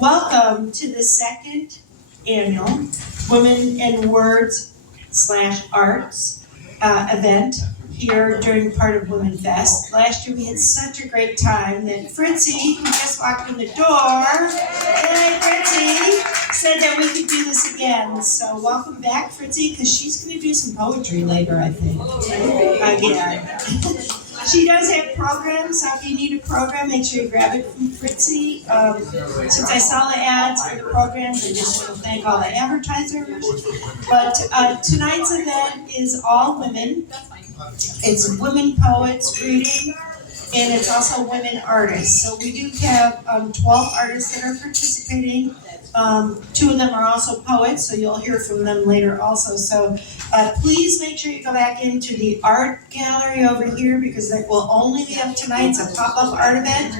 Welcome to the second annual Women in Words / Arts event here during part of Womenfest. Last year we had such a great time that Fritzy, who just walked in the door, yay Fritzy, said that we could do this again. So welcome back Fritzy, because she's going to do some poetry later, I think. Again. She does have programs, so if you need a program, make sure you grab it from Fritzy. Since I saw the ads for the programs, I just want to thank all the advertisers. But tonight's event is all women. It's women poets reading, and it's also women artists. So we do have 12 artists that are participating. 2 of them are also poets, so you'll hear from them later also. So please make sure you go back into the art gallery over here, because that will only be up tonight. It's a pop-up art event.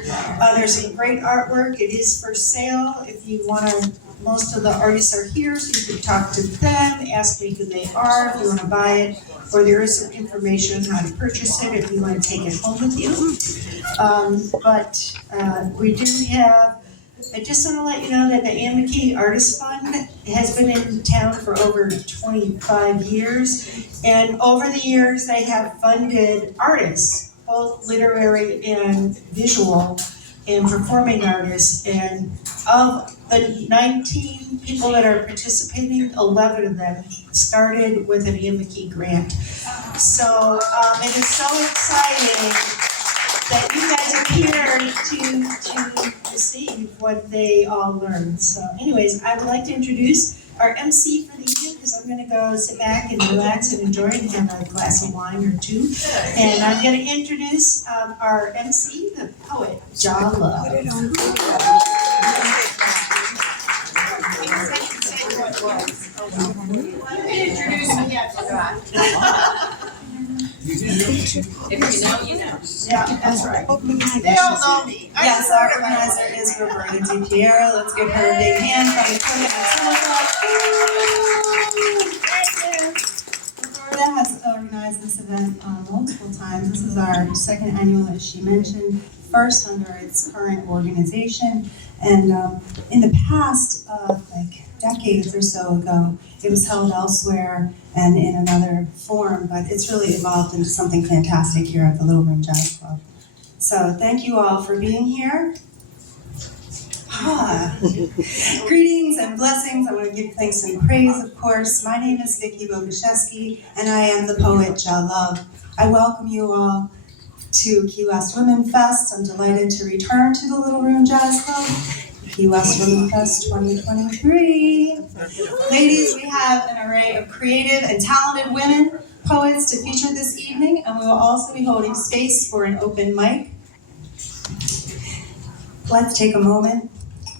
There's some great artwork. It is for sale. If you want to, most of the artists are here, so you can talk to them, ask me who they are if you want to buy it, or there is some information on how to purchase it if you want to take it home with you. We do have, I just want to let you know that the emcees Artist Fund has been in town for over 25 years, and over the years they have funded artists, both literary and visual and performing artists, and of the 19 people that are participating, 11 of them started with an emcees grant. So it is so exciting that you guys are here to receive what they all learned. So anyways, I would like to introduce our MC for the evening, because I'm going to go sit back and relax and enjoy and have a glass of wine or 2. And I'm going to introduce our MC, the poet, Jah Love. If you know, you know. Yeah, that's right. They all know me. Yes, our organizer is Roberta DiPiero. Let's give her a big hand from the Queen of Roberta has organized this event multiple times. This is our second annual, as she mentioned, first under its current organization. And in the past, like decades or so ago, it was held elsewhere and in another form, but it's really evolved into something fantastic here at the Little Room Jazz Club. So thank you all for being here. Greetings and blessings. I want to give thanks and praise, of course. My name is Vicki Bogashevsky, and I am the poet Jah Love. I welcome you all to Key West Womenfest. I'm delighted to return to the Little Room Jazz Club. Key West Womenfest 2023. Ladies, we have an array of creative and talented women poets to feature this evening, and we will also be holding space for an open mic. Let's take a moment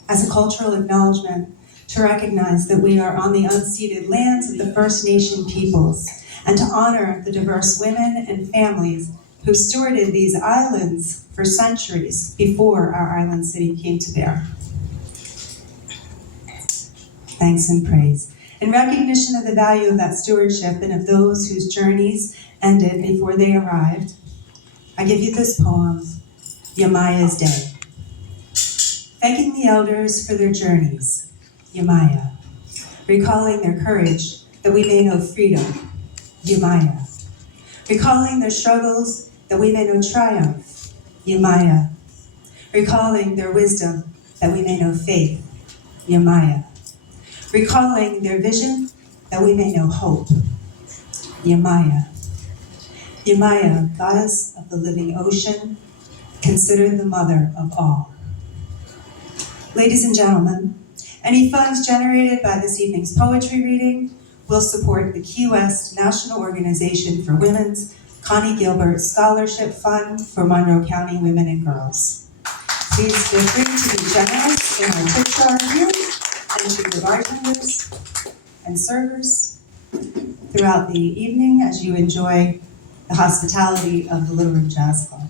as a cultural acknowledgement to recognize that we are on the unceded lands of the First Nation peoples, and to honor the diverse women and families who stewarded these islands for centuries before our island city came to bear. Thanks and praise. In recognition of the value of that stewardship and of those whose journeys ended before they arrived, I give you this poem, Yamaya's Day. Thanking the elders for their journeys, Yamaya. Recalling their courage that we may know freedom, Yamaya. Recalling their struggles that we may know triumph, Yamaya. Recalling their wisdom that we may know faith, Yamaya. Recalling their vision that we may know hope, Yamaya. Yamaya, goddess of the living ocean, considered the mother of all. Ladies and gentlemen, any funds generated by this evening's poetry reading will support the Key West National Organization for Women's Connie Gilbert Scholarship Fund for Monroe County women and girls. Please feel free to be generous in our tip jar here, and to the bartenders and servers throughout the evening as you enjoy the hospitality of the Little Room Jazz Club.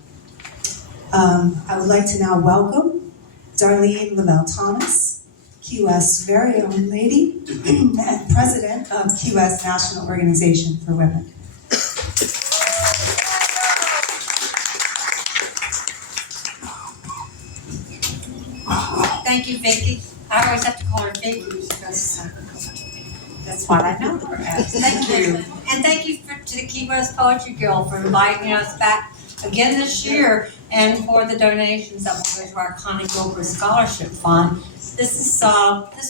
I would like to now welcome Darlene Lavelle-Thomas, Key West's very own lady and president of Key West National Organization for Women. Thank you, Vicki. I always have to call her Vicky because that's what I know her as. Thank you. And thank you to the Key West Poetry Guild for inviting us back again this year and for the donations that will go to our Connie Gilbert Scholarship Fund. This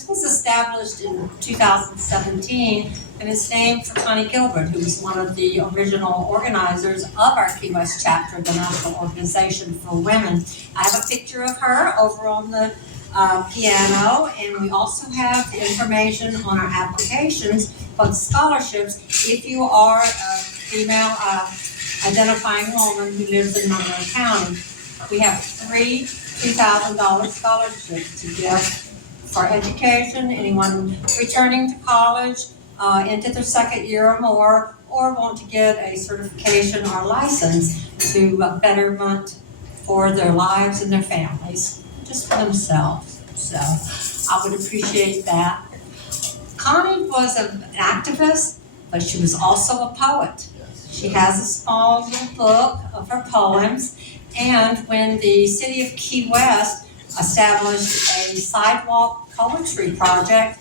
was established in 2017 and it's named for Connie Gilbert, who was one of the original organizers of our Key West chapter, the National Organization for Women. I have a picture of her over on the piano, and we also have information on our applications for the scholarships. If you are a female identifying woman who lives in Monroe County, we have 3 $2,000 scholarships to give for education, anyone returning to college into their second year or more, or want to get a certification or license to betterment for their lives and their families, just for themselves. So I would appreciate that. Connie was an activist, but she was also a poet. She has a small little book of her poems, and when the city of Key West established a sidewalk poetry project,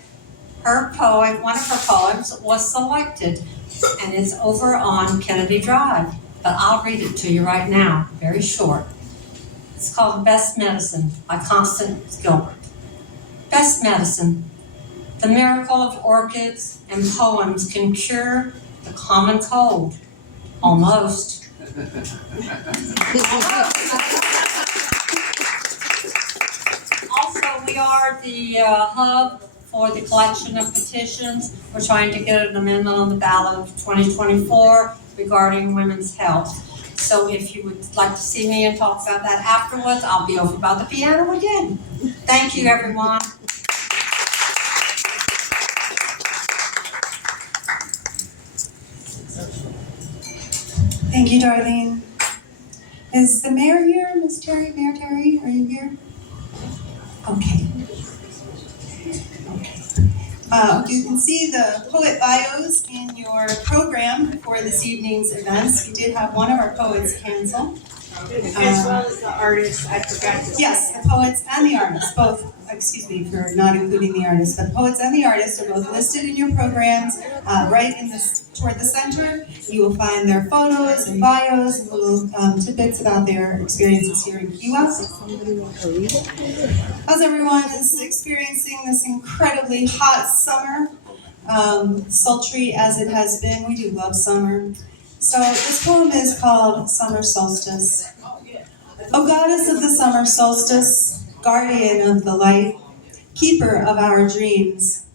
her poem, one of her poems, was selected, and it's over on Kennedy Drive. But I'll read it to you right now, very short. It's called Best Medicine by Connie Gilbert. Best medicine. The miracle of orchids and poems can cure the common cold. Almost. Also, we are the hub for the collection of petitions. We're trying to get an amendment on the ballot of 2024 regarding women's health. So if you would like to see me and talk about that afterwards, I'll be over by the piano again. Thank you, everyone. Thank you, Darlene. Is the mayor here, Ms. Terry? Mayor Terry, are you here? Okay. You can see the poet bios in your program for this evening's events. We did have one of our poets cancel. As well as the artists, I forgot to say. Yes, the poets and the artists, both, excuse me for not including the artists, but the poets and the artists are both listed in your programs. Right in this, toward the center, you will find their photos and bios and little tidbits about their experiences here in Key West. As everyone is experiencing this incredibly hot summer, sultry as it has been, we do love summer. So this poem is called Summer Solstice. O goddess of the summer solstice, guardian of the light, keeper of our dreams,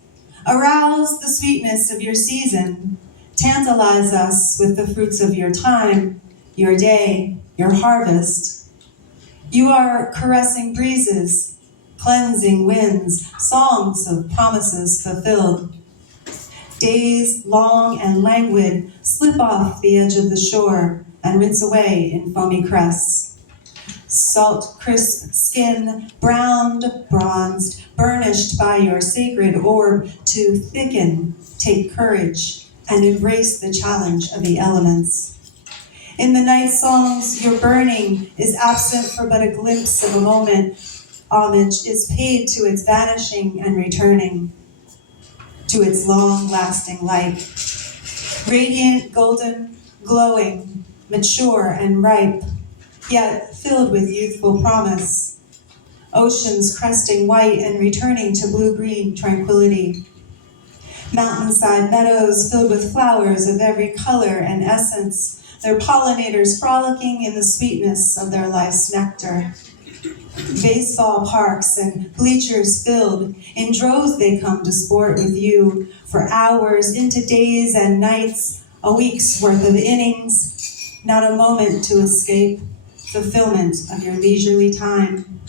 arouse the sweetness of your season, tantalize us with the fruits of your time, your day, your harvest. You are caressing breezes, cleansing winds, songs of promises fulfilled. Days long and languid slip off the edge of the shore and rinse away in foamy crests. Salt, crisp skin, browned, bronzed, burnished by your sacred orb to thicken, take courage, and embrace the challenge of the elements. In the night songs, your burning is absent for but a glimpse of a moment. Homage is paid to its vanishing and returning, to its long-lasting light. Radiant, golden, glowing, mature and ripe, yet filled with youthful promise. Oceans cresting white and returning to blue-green tranquility. Mountainside meadows filled with flowers of every color and essence, their pollinators frolicking in the sweetness of their life's nectar. Baseball parks and bleachers filled, in droves they come to sport with you for hours into days and nights, a week's worth of innings, not a moment to escape, fulfillment of your leisurely time.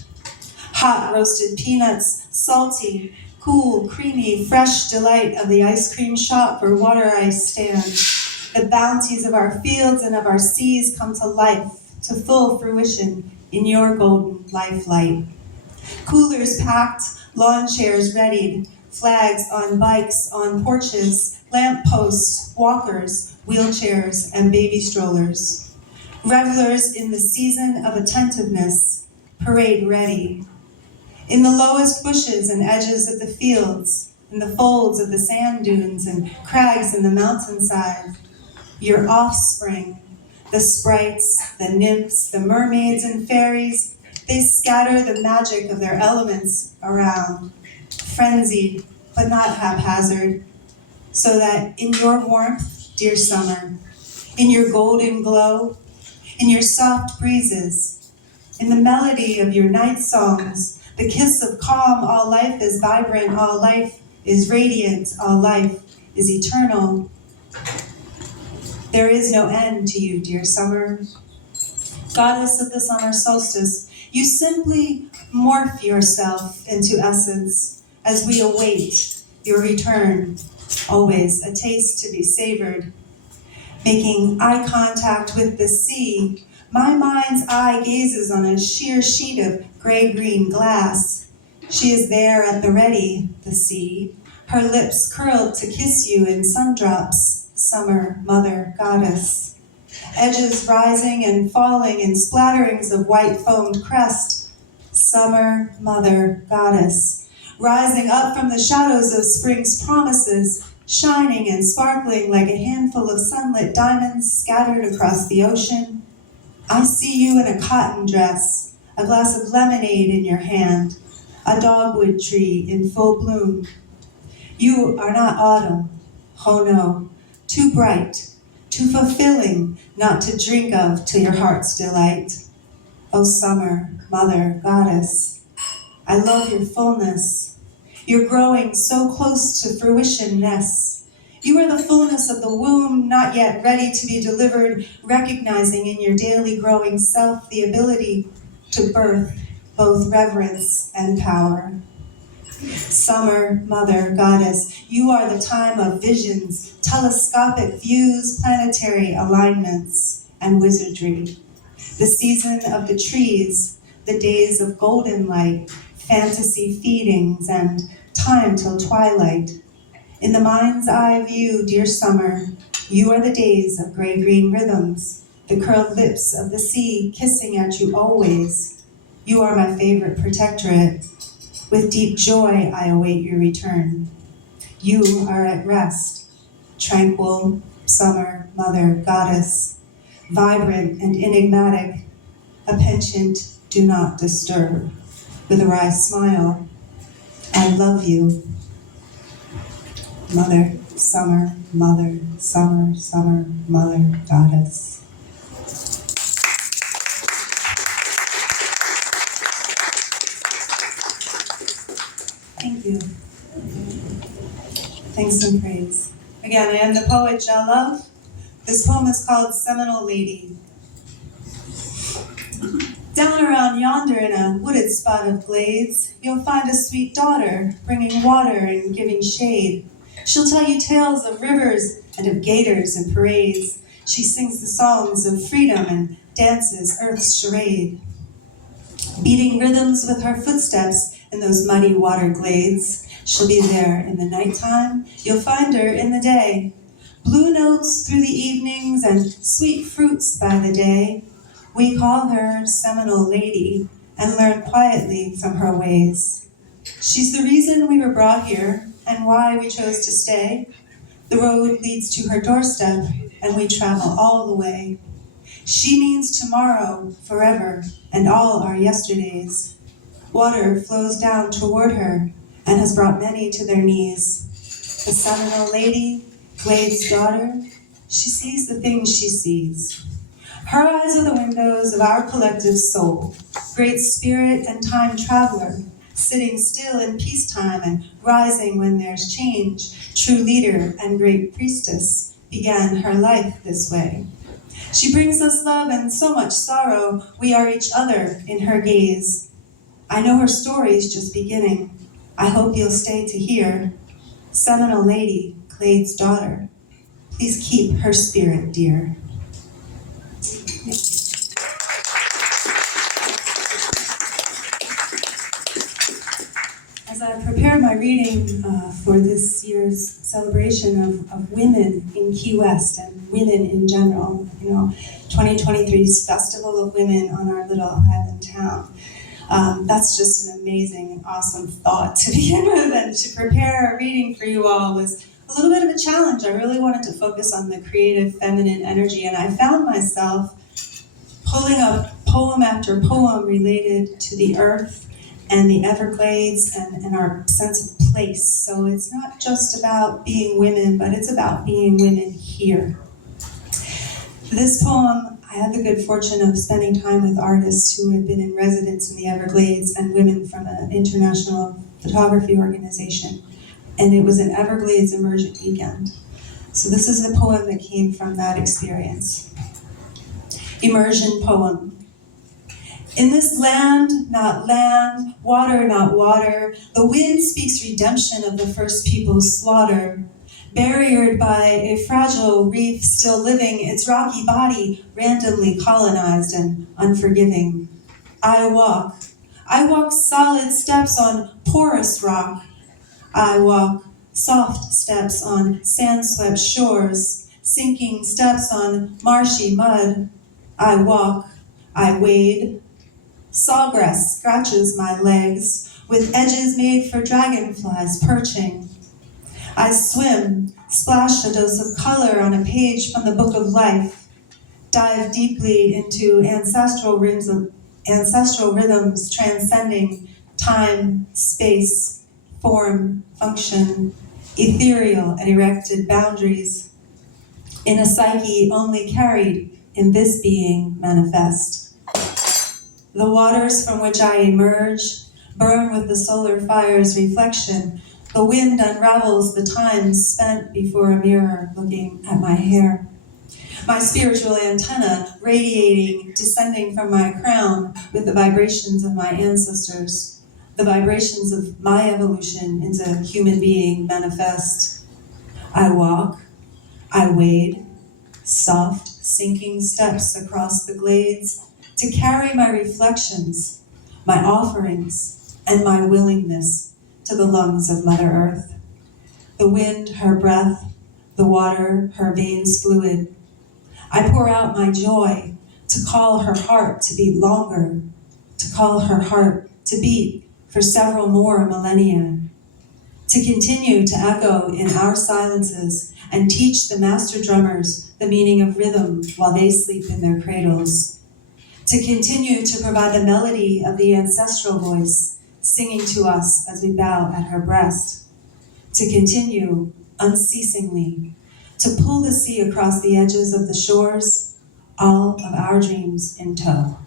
Hot roasted peanuts, salty, cool, creamy, fresh delight of the ice cream shop or water ice stand. The bounties of our fields and of our seas come to life, to full fruition in your golden life light. Coolers packed, lawn chairs readied, flags on bikes, on porches, lamp posts, walkers, wheelchairs, and baby strollers. Revelers in the season of attentiveness, parade ready. In the lowest bushes and edges of the fields, in the folds of the sand dunes and crags in the mountainside, your offspring, the sprites, the nymphs, the mermaids and fairies, they scatter the magic of their elements around, frenzied but not haphazard, so that in your warmth, dear summer, in your golden glow, in your soft breezes, in the melody of your night songs, the kiss of calm, all life is vibrant, all life is radiant, all life is eternal. There is no end to you, dear summer. Goddess of the summer solstice, you simply morph yourself into essence as we await your return, always a taste to be savored. Making eye contact with the sea, my mind's eye gazes on a sheer sheet of gray-green glass. She is there at the ready, the sea, her lips curled to kiss you in sundrops, summer, mother, goddess. Edges rising and falling in splatterings of white foamed crest, summer, mother, goddess. Rising up from the shadows of spring's promises, shining and sparkling like a handful of sunlit diamonds scattered across the ocean. I see you in a cotton dress, a glass of lemonade in your hand, a dogwood tree in full bloom. You are not autumn, oh no, too bright, too fulfilling not to drink of to your heart's delight. O summer, mother, goddess, I love your fullness. You're growing so close to fruition-ness. You are the fullness of the womb, not yet ready to be delivered, recognizing in your daily growing self the ability to birth both reverence and power. Summer, mother, goddess, you are the time of visions, telescopic views, planetary alignments, and wizardry. The season of the trees, the days of golden light, fantasy feedings, and time till twilight. In the mind's eye view, dear summer, you are the days of gray-green rhythms, the curled lips of the sea kissing at you always. You are my favorite protectorate. With deep joy, I await your return. You are at rest, tranquil, summer, mother, goddess, vibrant and enigmatic, a penchant, do not disturb. With a wry smile, I love you. Mother, summer, mother, summer, summer, mother, goddess. Thank you. Thanks and praise. Again, I am the poet Jah Love. This poem is called Seminole Lady. Down around yonder in a wooded spot of glades, you'll find a sweet daughter bringing water and giving shade. She'll tell you tales of rivers and of gators and parades. She sings the songs of freedom and dances earth's charade. Beating rhythms with her footsteps in those muddy water glades. She'll be there in the nighttime, you'll find her in the day. Blue notes through the evenings and sweet fruits by the day. We call her Seminole Lady and learn quietly from her ways. She's the reason we were brought here and why we chose to stay. The road leads to her doorstep and we travel all the way. She means tomorrow, forever, and all our yesterdays. Water flows down toward her and has brought many to their knees. The Seminole Lady, Glade's daughter, she sees the things she sees. Her eyes are the windows of our collective soul, great spirit and time traveler, sitting still in peacetime and rising when there's change, true leader and great priestess, began her life this way. She brings us love and so much sorrow, we are each other in her gaze. I know her story's just beginning. I hope you'll stay to hear. Seminole Lady, Glade's daughter, please keep her spirit dear. As I prepared my reading for this year's celebration of women in Key West and women in general, 2023's Festival of Women on our little island town, That's just an amazing, awesome thought to begin with, and to prepare a reading for you all was a little bit of a challenge. I really wanted to focus on the creative feminine energy, and I found myself pulling up poem after poem related to the earth and the Everglades and our sense of place. So it's not just about being women, but it's about being women here. This poem, I had the good fortune of spending time with artists who had been in residence in the Everglades and women from an international photography organization. And it was an Everglades immersion weekend. So this is the poem that came from that experience. Immersion poem. In this land, not land, water, not water, the wind speaks redemption of the first people's slaughter. Barriered by a fragile reef still living, its rocky body randomly colonized and unforgiving. I walk solid steps on porous rock. I walk soft steps on sand-swept shores, sinking steps on marshy mud. I walk, I wade. Sawgrass scratches my legs with edges made for dragonflies perching. I swim, splash a dose of color on a page from the book of life, dive deeply into ancestral rhythms transcending time, space, form, function, ethereal and erected boundaries, in a psyche only carried in this being manifest. The waters from which I emerge burn with the solar fire's reflection. The wind unravels the time spent before a mirror looking at my hair. My spiritual antenna radiating, descending from my crown with the vibrations of my ancestors, the vibrations of my evolution into human being manifest. I walk, I wade, soft, sinking steps across the glades to carry my reflections, my offerings, and my willingness to the lungs of Mother Earth. The wind, her breath, the water, her veins fluid. I pour out my joy to call her heart to beat longer, to call her heart to beat for several more millennia, to continue to echo in our silences and teach the master drummers the meaning of rhythm while they sleep in their cradles, to continue to provide the melody of the ancestral voice singing to us as we bow at her breast, to continue unceasingly to pull the sea across the edges of the shores, all of our dreams in tow.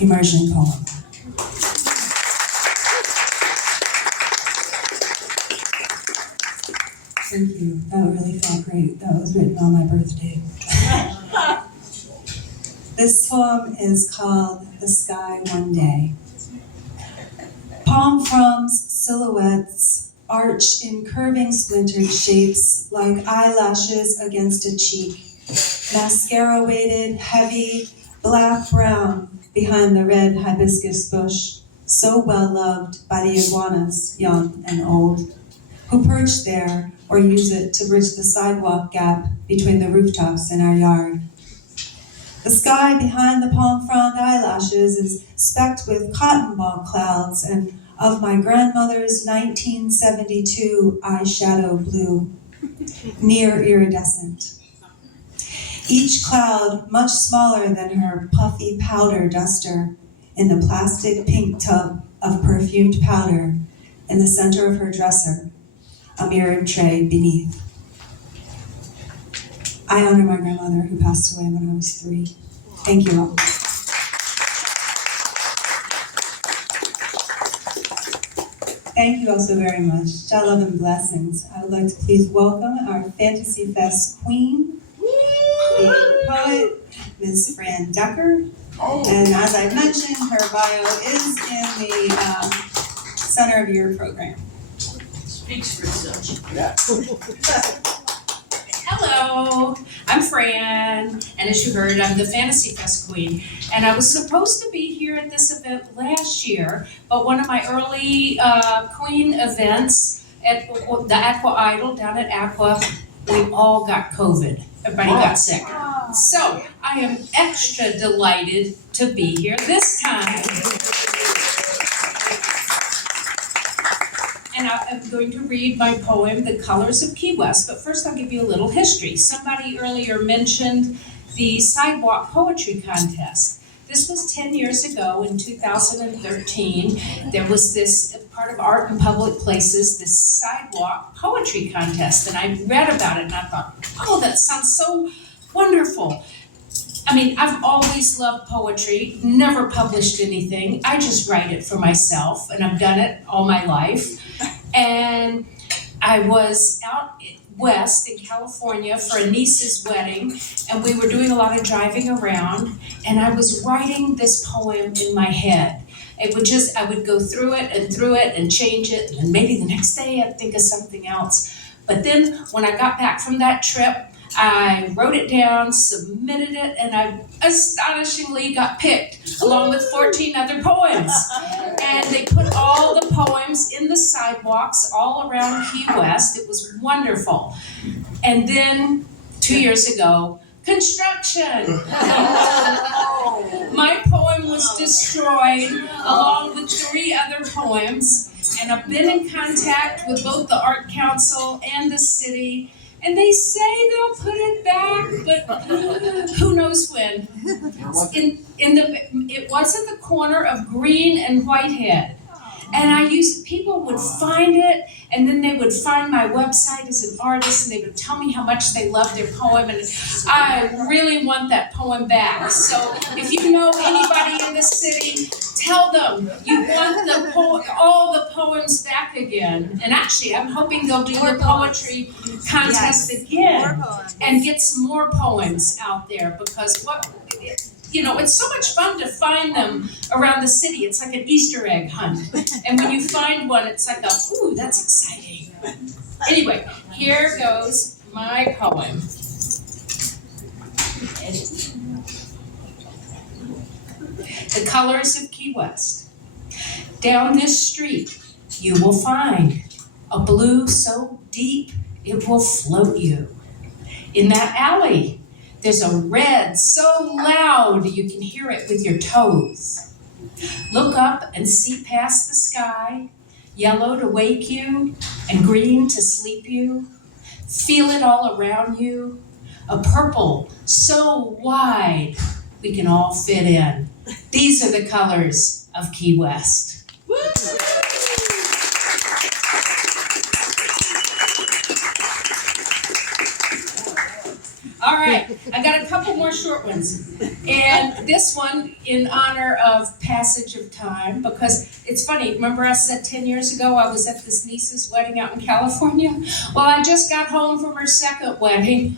Immersion poem. Thank you. That really felt great. That was written on my birthday. This poem is called The Sky One Day. Palm fronds, silhouettes, arch in curving splintered shapes like eyelashes against a cheek. Mascara weighted, heavy, black-brown behind the red hibiscus bush, so well loved by the iguanas, young and old, who perch there or use it to bridge the sidewalk gap between the rooftops in our yard. The sky behind the palm frond eyelashes is specked with cotton ball clouds and of my grandmother's 1972 eyeshadow blue, near iridescent. Each cloud much smaller than her puffy powder duster in the plastic pink tub of perfumed powder in the center of her dresser, a mirrored tray beneath. I honor my grandmother who passed away when I was 3. Thank you all. Thank you all so very much. Jah Love and blessings. I would like to please welcome our Fantasy Fest queen, the poet, Ms. Fran Decker. And as I mentioned, her bio is in the center of your program. Speaks for itself. Yeah. Hello, I'm Fran, and as you heard, I'm the Fantasy Fest queen. And I was supposed to be here at this event last year, but one of my early queen events at the Aqua Idol down at Aqua, we all got COVID. Everybody got sick. So I am extra delighted to be here this time. and I'm going to read my poem, The Colors of Key West, but first I'll give you a little history. Somebody earlier mentioned the Sidewalk Poetry Contest. This was 10 years ago in 2013. There was this part of Art in Public Places, this sidewalk poetry contest, and I read about it and I thought, oh, that sounds so wonderful. I mean, I've always loved poetry, never published anything. I just write it for myself, and I've done it all my life. And I was out west in California for a niece's wedding, and we were doing a lot of driving around, and I was writing this poem in my head. I would go through it and change it, and maybe the next day I'd think of something else. But then when I got back from that trip, I wrote it down, submitted it, and I astonishingly got picked along with 14 other poems. And they put all the poems in the sidewalks all around Key West. It was wonderful. And then 2 years ago, construction. My poem was destroyed along with 3 other poems. And I've been in contact with both the Art Council and the city. And they say they'll put it back, but who knows when. It was at the corner of Green and Whitehead. And people would find it, and then they would find my website as an artist, and they would tell me how much they loved their poem, and I really want that poem back. So if you know anybody in the city, tell them you want all the poems back again. And actually, I'm hoping they'll do the poetry contest again and get some more poems out there, because it's so much fun to find them around the city. It's like an Easter egg hunt. And when you find one, it's like ooh, that's exciting. Anyway, here goes my poem. The Colors of Key West. Down this street, you will find a blue so deep it will float you. In that alley, there's a red so loud you can hear it with your toes. Look up and see past the sky, yellow to wake you and green to sleep you. Feel it all around you, a purple so wide we can all fit in. These are the colors of Key West. Woo! All right, I got a couple more short ones. And this one in honor of passage of time, because it's funny, remember I said 10 years ago I was at this niece's wedding out in California? Well, I just got home from her second wedding.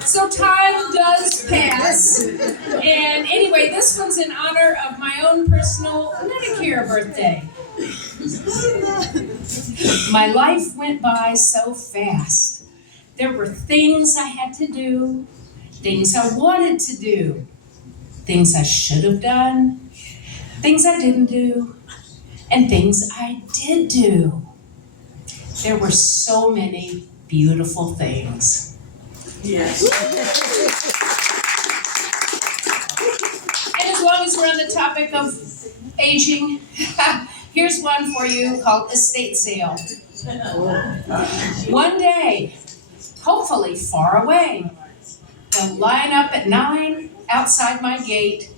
So time does pass. And anyway, this one's in honor of my own personal Medicare birthday. My life went by so fast. There were things I had to do, things I wanted to do, things I should have done, things I didn't do, and things I did do. There were so many beautiful things. Yes. And as long as we're on the topic of aging, here's one for you called Estate Sale. One day, hopefully far away, they'll line up at 9 outside my gate.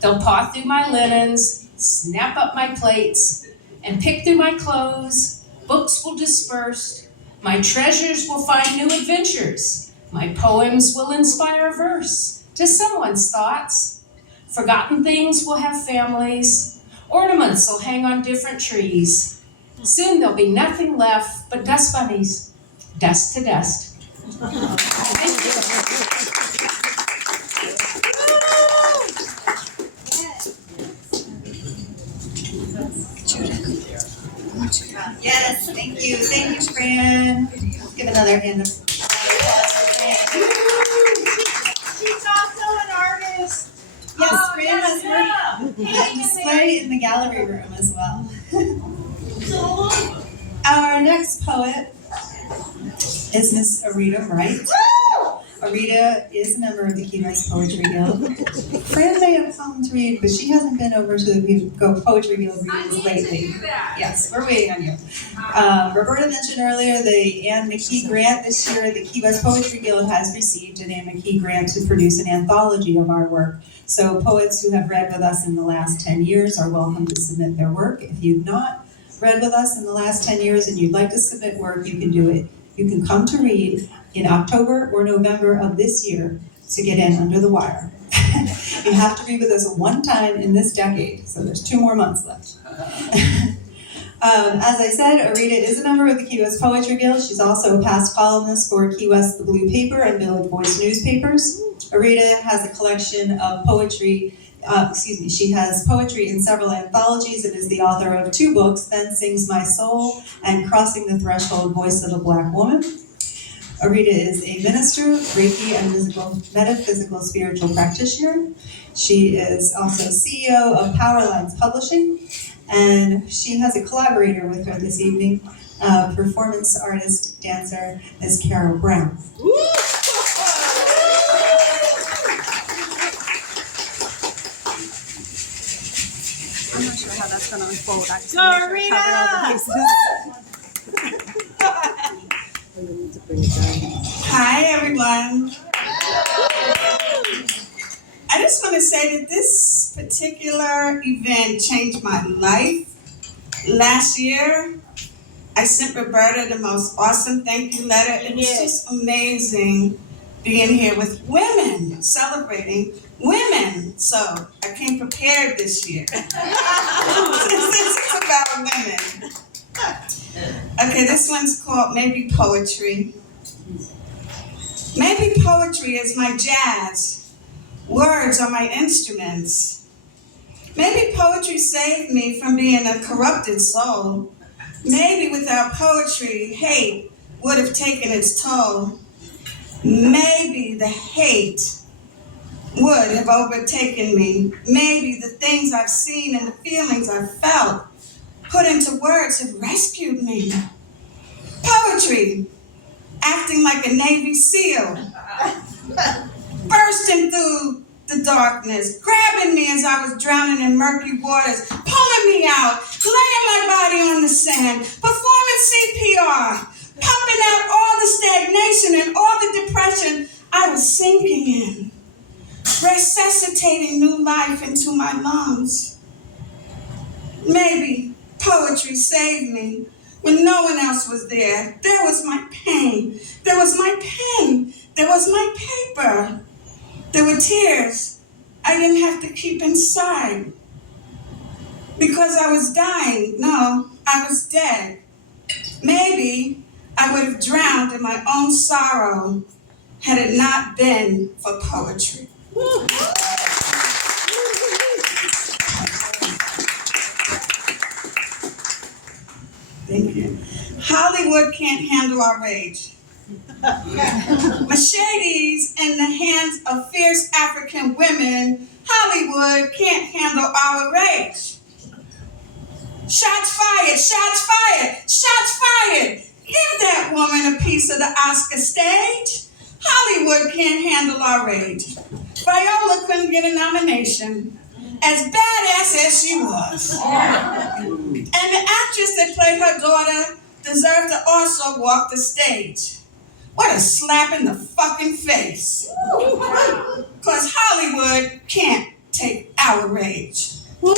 They'll paw through my linens, snap up my plates, and pick through my clothes. Books will disperse. My treasures will find new adventures. My poems will inspire verse to someone's thoughts. Forgotten things will have families. Ornaments will hang on different trees. Soon there'll be nothing left but dust bunnies, dust to dust. Thank you. Yes, thank you. Thank you, Fran. Let's give another hand of She's also an artist. Yes, Fran has her display in the gallery room as well. Our next poet is Miss Arita Wright. Arita is a member of the Key West Poetry Guild. Fran may have come to read, but she hasn't been over to the Poetry Guild readings lately. Yes, we're waiting on you. Roberta mentioned earlier the Anne McKee grant. This year, the Key West Poetry Guild has received an Anne McKee grant to produce an anthology of our work. So poets who have read with us in the last 10 years are welcome to submit their work. If you've not read with us in the last 10 years and you'd like to submit work, you can do it. You can come to read in October or November of this year to get in under the wire. You have to read with us one time in this decade, so there's 2 more months left. As I said, Arita is a member of the Key West Poetry Guild. She's also a past columnist for Key West The Blue Paper and Village Voice newspapers. Arita has a collection of poetry, she has poetry in several anthologies and is the author of 2 books, Then Sings My Soul and Crossing the Threshold, Voice of a Black Woman. Arita is a minister, Reiki, and metaphysical spiritual practitioner. She is also CEO of Powerlines Publishing, and she has a collaborator with her this evening, performance artist, dancer, Ms. Carol Brown. I'm not sure how that's going to unfold. I just want to make sure I cover all the bases. Hi, everyone. I just want to say that this particular event changed my life. Last year, I sent Roberta the most awesome thank you letter. It was just amazing being here with women, celebrating women. So I came prepared this year. This is about women. Okay, this one's called Maybe Poetry. Maybe poetry is my jazz. Words are my instruments. Maybe poetry saved me from being a corrupted soul. Maybe without poetry, hate would have taken its toll. Maybe the hate would have overtaken me. Maybe the things I've seen and the feelings I've felt put into words have rescued me. Poetry, acting like a Navy SEAL, bursting through the darkness, grabbing me as I was drowning in murky waters, pulling me out, laying my body on the sand, performing CPR, pumping out all the stagnation and all the depression I was sinking in, resuscitating new life into my lungs. Maybe poetry saved me when no one else was there. There was my pain. There was my pen. There was my paper. There were tears I didn't have to keep inside because I was dying. No, I was dead. Maybe I would have drowned in my own sorrow had it not been for poetry. Thank you. Hollywood can't handle our rage. Machetes in the hands of fierce African women, Hollywood can't handle our rage. Shots fired, shots fired, shots fired. Give that woman a piece of the Oscar stage. Hollywood can't handle our rage. Viola couldn't get a nomination, as badass as she was. And the actress that played her daughter deserved to also walk the stage. What a slap in the fucking face. Because Hollywood can't take our rage. All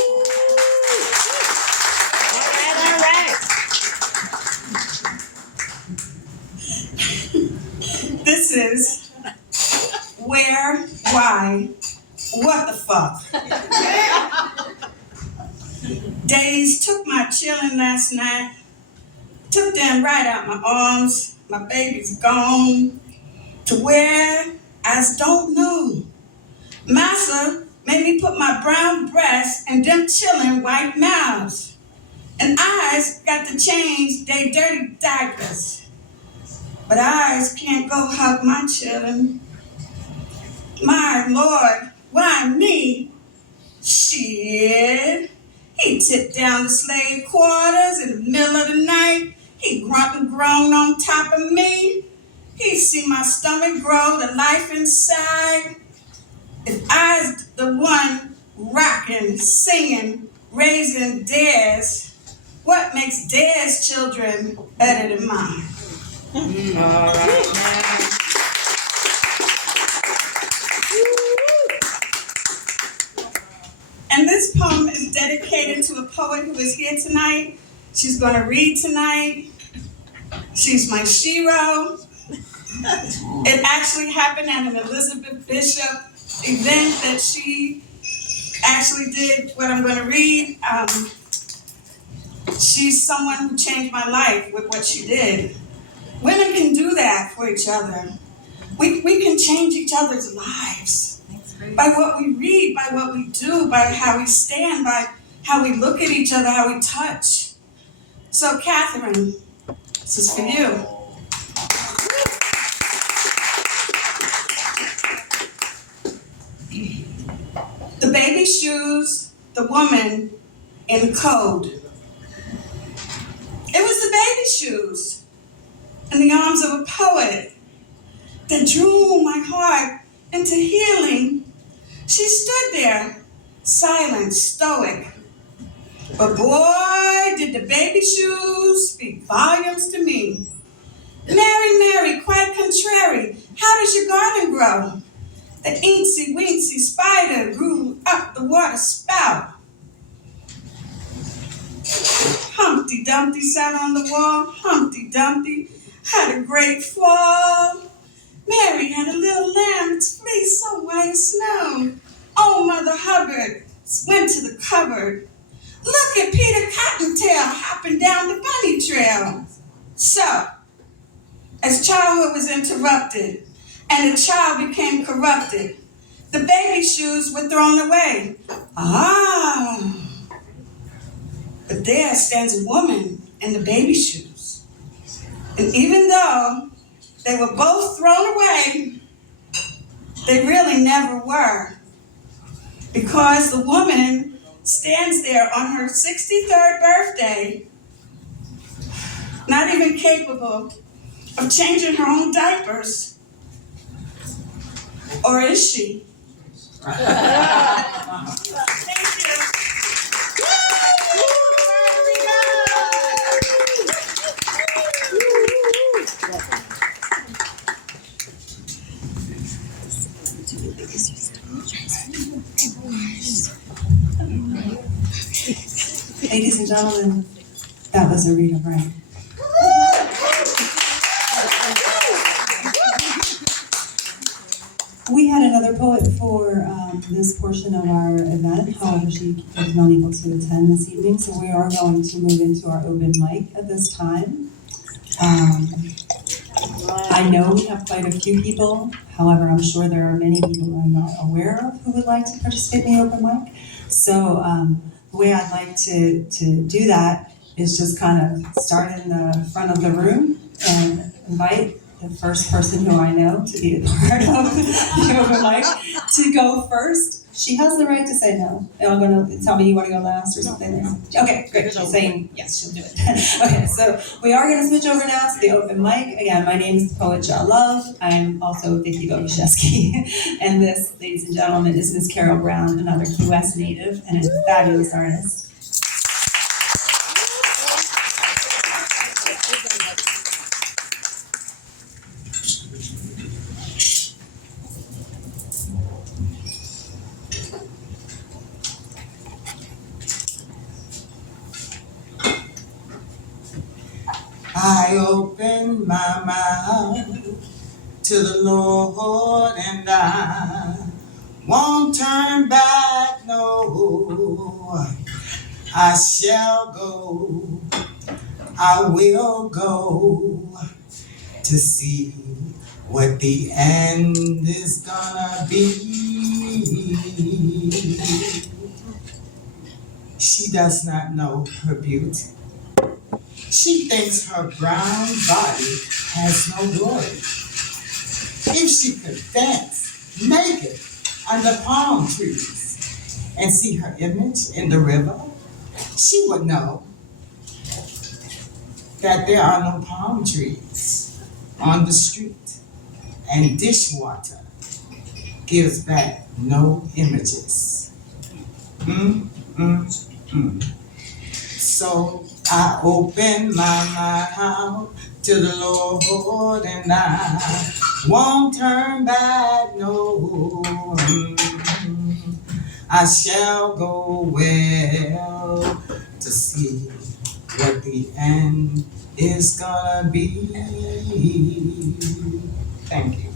right. This is where, why, what the fuck. Days took my chillin' last night, took them right out my arms. My baby's gone to where I don't know. Massa made me put my brown breasts in them chillin' white mouths. And eyes got to change they dirty diapers. But eyes can't go hug my chillin'. My Lord, why me? Shit. He tipped down the slave quarters in the middle of the night. He grunt and groan on top of me. He He see my stomach grow, the life inside. If I's the one rocking, singing, raising theirs, what makes theirs children better than mine? All right, now. And this poem is dedicated to a poet who is here tonight. She's going to read tonight. She's my shero. It actually happened at an Elizabeth Bishop event that she actually did what I'm going to read. She's someone who changed my life with what she did. Women can do that for each other. We can change each other's lives by what we read, by what we do, by how we stand, by how we look at each other, how we touch. So, Catherine, this is for you. The baby shoes, the woman in code. It was the baby shoes in the arms of a poet that drew my heart into healing. She stood there, silent, stoic. But boy, did the baby shoes speak volumes to me. Mary, Mary, quite contrary, how does your garden grow? The inksy winksy spider grew up the water spout. Humpty Dumpty sat on the wall. Humpty Dumpty had a great fall. Mary had a little lamb, its fleece so white as snow. Oh, Mother Hubbard went to the cupboard. Look at Peter Cottontail hopping down the bunny trail. So, as childhood was interrupted and the child became corrupted, the baby shoes were thrown away. Ah, but there stands a woman in the baby shoes. And even though they were both thrown away, they really never were. Because the woman stands there on her 63rd birthday, not even capable of changing her own diapers. Or is she? Thank you. Ladies and gentlemen, that was Rita Wright. We had another poet for this portion of our event, however she was not able to attend this evening, so we are going to move into our open mic at this time. I know we have quite a few people, however, I'm sure there are many people who I'm not aware of who would like to participate in the open mic. So the way I'd like to do that is just kind of start in the front of the room and invite the first person who I know to be a part of the open mic to go first. She has the right to say no. Y'all gonna tell me you want to go last or something? Okay, great. She's saying yes, she'll do it. Okay, so we are gonna switch over now to the open mic. Again, my name is the poet Jah Love. I'm also Vicky Boguszewski. And this, ladies and gentlemen, is Miss Carol Brown, another Key West native and a fabulous artist. I open my mouth to the Lord and I won't turn back, no. I shall go, I will go to see what the end is gonna be. She does not know her beauty. She thinks her brown body has no glory. If she could dance naked under palm trees and see her image in the river, she would know that there are no palm trees on the street. and dishwater gives back no images. So I open my mouth to the Lord and I won't turn back, no. I shall go well to see what the end is gonna be. Thank you.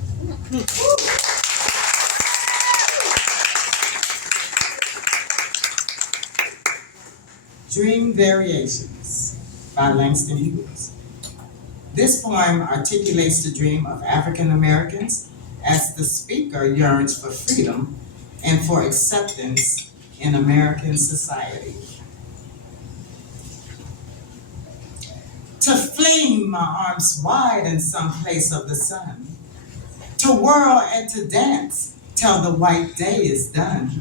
Dream Variations by Langston Hughes. This poem articulates the dream of African Americans as the speaker yearns for freedom and for acceptance in American society. To fling my arms wide in some place of the sun, to whirl and to dance till the white day is done,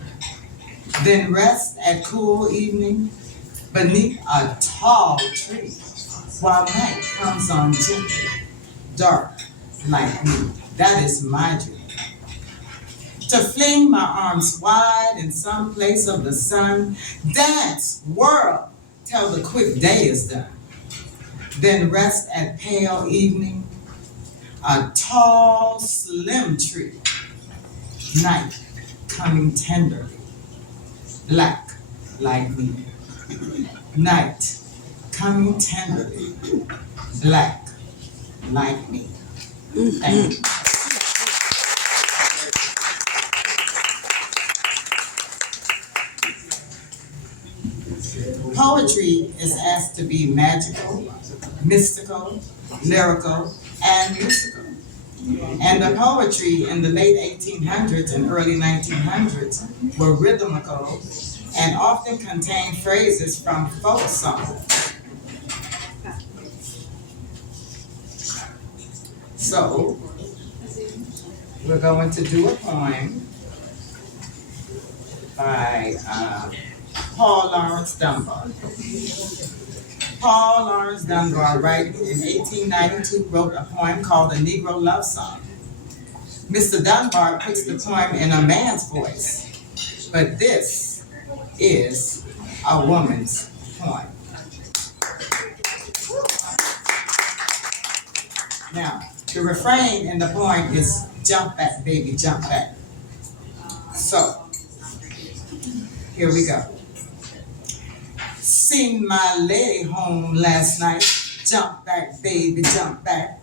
then rest at cool evening beneath a tall tree while night comes on gently, dark like me. That is my dream. To fling my arms wide in some place of the sun, dance, whirl till the quick day is done, then rest at pale evening, a tall, slim tree, night coming tenderly, black like me. Night coming tenderly, black like me. Thank you. Poetry is asked to be magical, mystical, lyrical, and musical. And the poetry in the late 1800s and early 1900s were rhythmical and often contained phrases from folk song. So, we're going to do a poem by Paul Laurence Dunbar. Paul Laurence Dunbar, writing in 1892, wrote a poem called The Negro Love Song. Mr. Dunbar puts the poem in a man's voice, but this is a woman's poem. Now, the refrain in the poem is "Jump back, baby, jump back." So, here we go. Seen my lady home last night. Jump back, baby, jump back.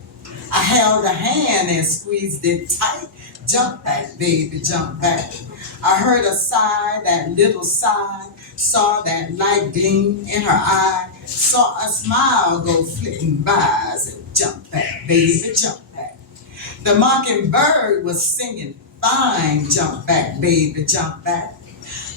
I held her hand and squeezed it tight. Jump back, baby, jump back. I heard a sigh, that little sigh. Saw that light gleam in her eye. Saw a smile go flitting by. I said, jump back, baby, jump back. The mockingbird was singing fine. Jump back, baby, jump back.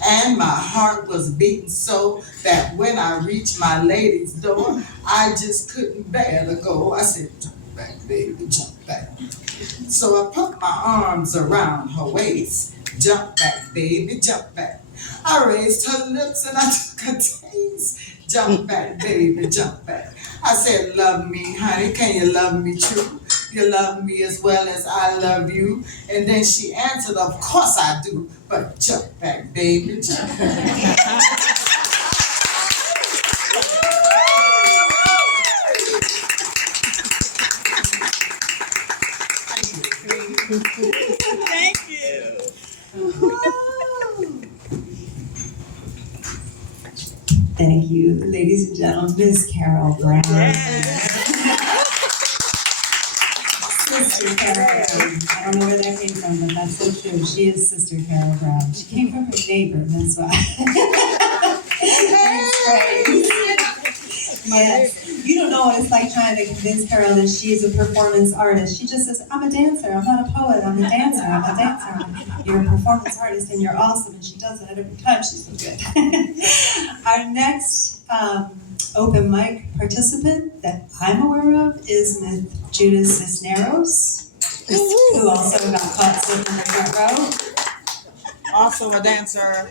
And my heart was beating so that when I reached my lady's door, I just couldn't bear to go. I said, jump back, baby, jump back. So I put my arms around her waist. Jump back, baby, jump back. I raised her lips and I took a taste. Jump back, baby, jump back. I said, love me, honey, can you love me true? You love me as well as I love you. And then she answered, of course I do, but jump back, baby, jump back. Thank you. Thank you, ladies and gentlemen, Ms. Carol Brown. Sister Carol Brown. I don't know where that came from, but that's so true. She is Sister Carol Brown. She came from her neighbor, that's why. Yes. You don't know what it's like trying to convince Carol that she is a performance artist. She just says, I'm a dancer, I'm not a poet, I'm a dancer, I'm a dancer. You're a performance artist and you're awesome, and she does it every time. She's so good. Our next open mic participant that I'm aware of is Ms. Judith Cisneros, who also got caught sitting in the front row. Also a dancer.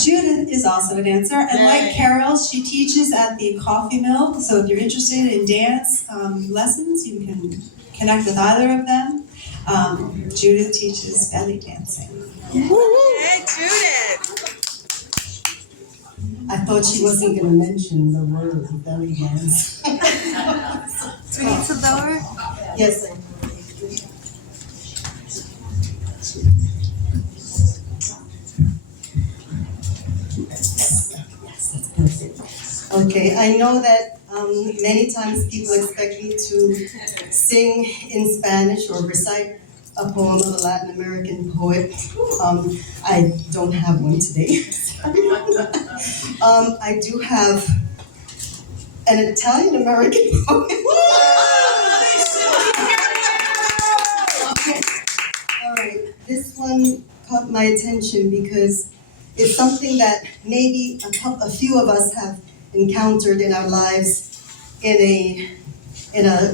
Judith is also a dancer, and like Carol, she teaches at the Coffee Mill. So if you're interested in dance lessons, you can connect with either of them, Judith teaches belly dancing. Hey, Judith. I thought she wasn't gonna mention the word belly dance. Do we need to lower? Yes, sir. Yes, that's perfect. Okay, I know that many times people expect me to sing in Spanish or recite a poem of a Latin American poet. I don't have one today. I do have an Italian American poet. Okay. All right, this one caught my attention because it's something that maybe a few of us have encountered in our lives in a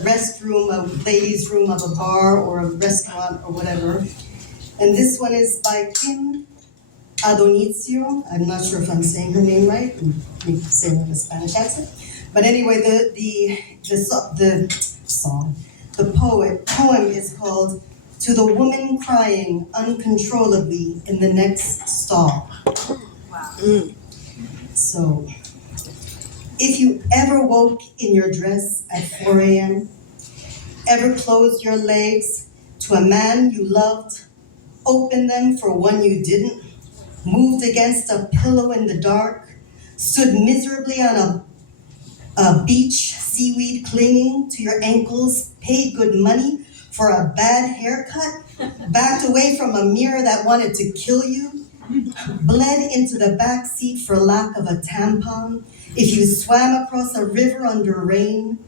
restroom, a ladies' room of a bar or a restaurant or whatever. And this one is by Kim Adonicio. I'm not sure if I'm saying her name right. Maybe saying it with a Spanish accent. But anyway, the poem is called "To the Woman Crying Uncontrollably in the Next Stall." Wow. So, if you ever woke in your dress at 4 a.m., ever closed your legs to a man you loved, opened them for one you didn't, moved against a pillow in the dark, stood miserably on a beach, seaweed clinging to your ankles, paid good money for a bad haircut, backed away from a mirror that wanted to kill you, bled into the back seat for lack of a tampon, if you swam across a river under rain,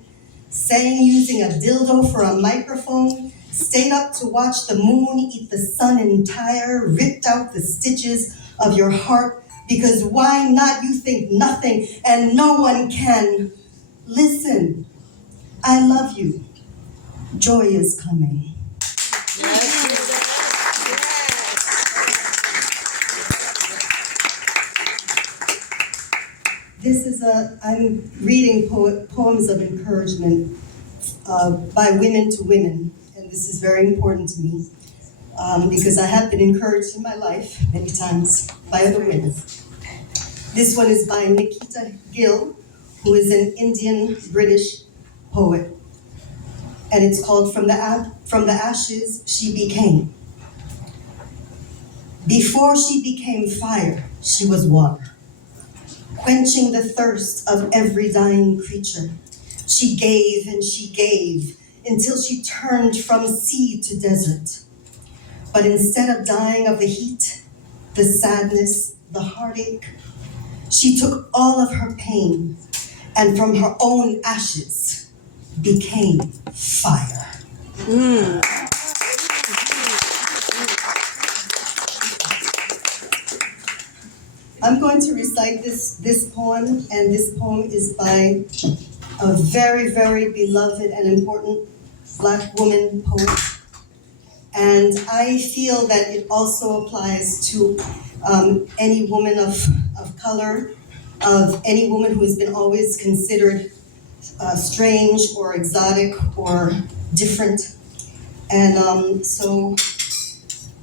sang using a dildo for a microphone, stayed up to watch the moon eat the sun entire, ripped out the stitches of your heart, because why not? You think nothing and no one can. Listen, I love you. Joy is coming. I'm reading poems of encouragement by women to women, and this is very important to me because I have been encouraged in my life many times by other women. This one is by Nikita Gill, who is an Indian British poet, and it's called "From the Ashes She Became." Before she became fire, she was water, quenching the thirst of every dying creature. She gave and she gave until she turned from sea to desert. But instead of dying of the heat, the sadness, the heartache, she took all of her pain and from her own ashes became fire. I'm going to recite this poem, and this poem is by a very, very beloved and important Black woman poet. And I feel that it also applies to any woman of color, of any woman who has been always considered strange or exotic or different. And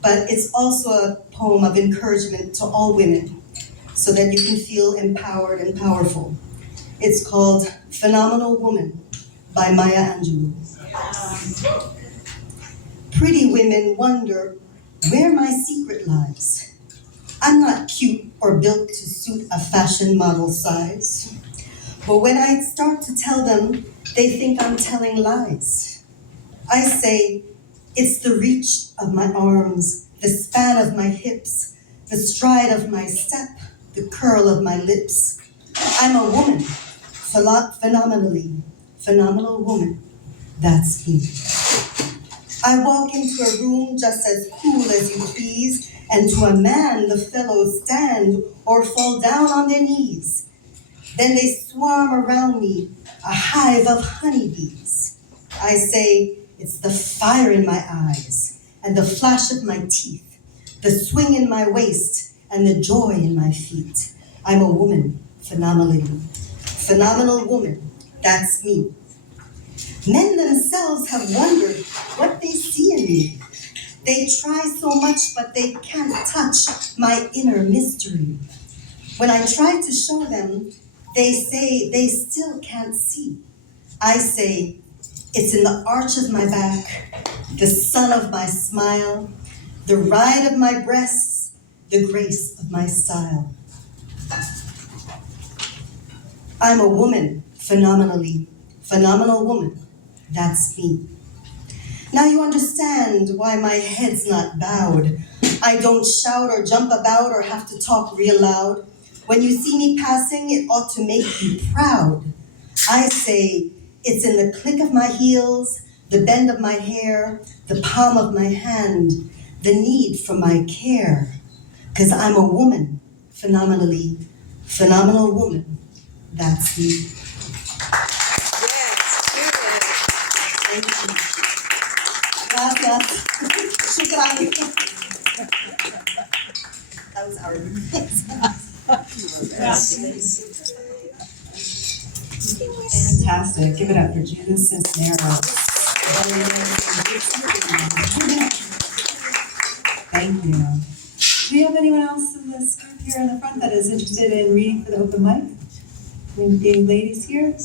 but it's also a poem of encouragement to all women, so that you can feel empowered and powerful. It's called "Phenomenal Woman" by Maya Angelou. Pretty women wonder where my secret lies. I'm not cute or built to suit a fashion model size. But when I start to tell them, they think I'm telling lies. I say, it's the reach of my arms, the span of my hips, the stride of my step, the curl of my lips. I'm a woman, phenomenal woman. That's me. I walk into a room just as cool as you please, and to a man the fellows stand or fall down on their knees. Then they swarm around me, a hive of honeybees. I say, it's the fire in my eyes, and the flash of my teeth, the swing in my waist, and the joy in my feet. I'm a woman, phenomenal woman. That's me. Men themselves have wondered what they see in me. They try so much, but they can't touch my inner mystery. When I try to show them, they say they still can't see. I say, it's in the arch of my back, the sun of my smile, the ride of my breasts, the grace of my style. I'm a woman, phenomenal woman. That's me. Now you understand why my head's not bowed. I don't shout or jump about or have to talk real loud. When you see me passing, it ought to make you proud. I say, it's in the click of my heels, the bend of my hair, the palm of my hand, the need for my care. 'Cause I'm a woman, phenomenal woman. That's me. Thank you. Gracias. Shukran. That was our Fantastic. Give it up for Judith Cisneros. Thank you. Do we have anyone else in this group here in the front that is interested in reading for the open mic? Any ladies here?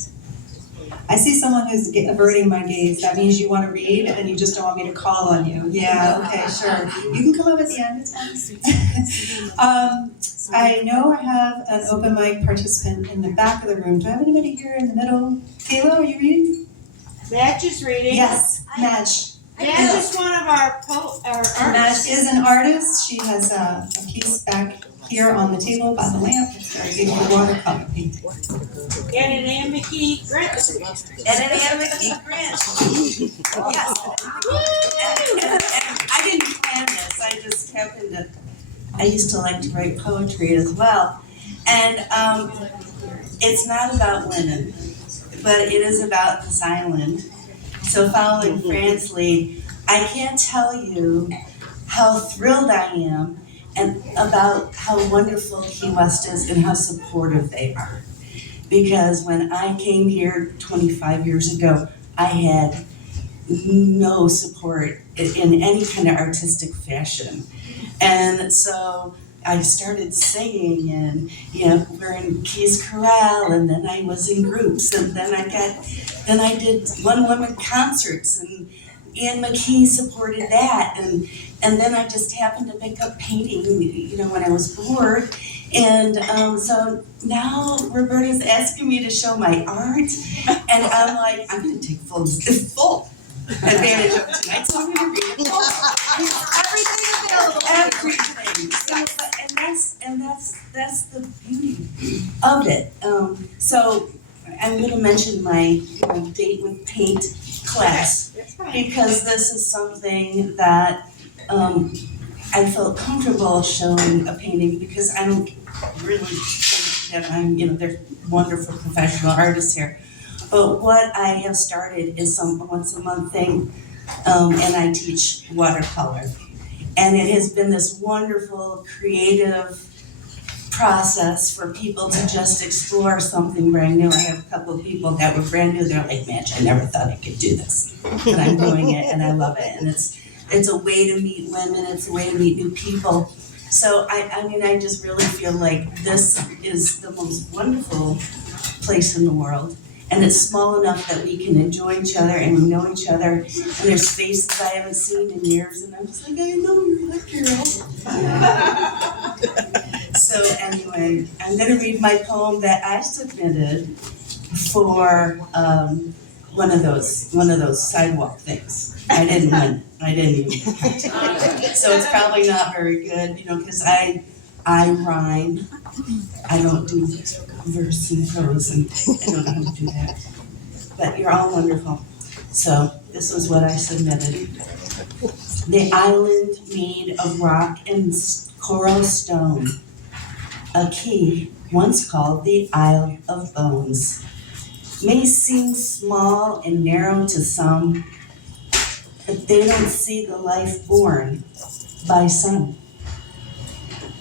I see someone who's averting my gaze. That means you want to read and you just don't want me to call on you. Yeah, okay, sure. You can come up at the end, it's fine. I know I have an open mic participant in the back of the room. Do I have anybody here in the middle? Kayla, are you reading? Madge is reading. Yes, Madge. Madge is one of our artists. Madge is an artist. She has a piece back here on the table by the lamp. It's very beautiful watercolor painting. And an Amity grant. Yes. And I didn't plan this, I just happened to, I used to like to write poetry as well. And it's not about women, but it is about this island. So following Fran's lead, I can't tell you how thrilled I am and about how wonderful Key West is and how supportive they are. Because when I came here 25 years ago, I had no support in any kind of artistic fashion. And so I started singing and, we're in Keys Chorale, and then I was in groups, and then I did one-woman concerts, and Ann McKee supported that, and then I just happened to pick up painting, when I was bored. And so now Roberta's asking me to show my art, and I'm like, I'm gonna take full advantage of tonight, so I'm gonna read it. Everything available. Everything. So, and that's the beauty of it. So I'm gonna mention my date with paint class, because this is something that I felt comfortable showing a painting, because I don't really think that they're wonderful professional artists here. But what I have started is some once a month thing, and I teach watercolor. And it has been this wonderful creative process for people to just explore something brand new. I have a couple of people that were brand new, they're like, Madge, I never thought I could do this. But I'm doing it and I love it. And it's a way to meet women, it's a way to meet new people. So I just really feel like this is the most wonderful place in the world. And it's small enough that we can enjoy each other and we know each other. And there's faces I haven't seen in years, and I'm just like, I know you're that girl. So anyway, I'm gonna read my poem that I submitted for one of those sidewalk things. I didn't win. I didn't even win. So it's probably not very good, because I rhyme. I don't do verse and prose, and I don't know how to do that. But you're all wonderful. So this is what I submitted. The island made of rock and coral stone, a key once called the Isle of Bones, may seem small and narrow to some, but they don't see the life born by some.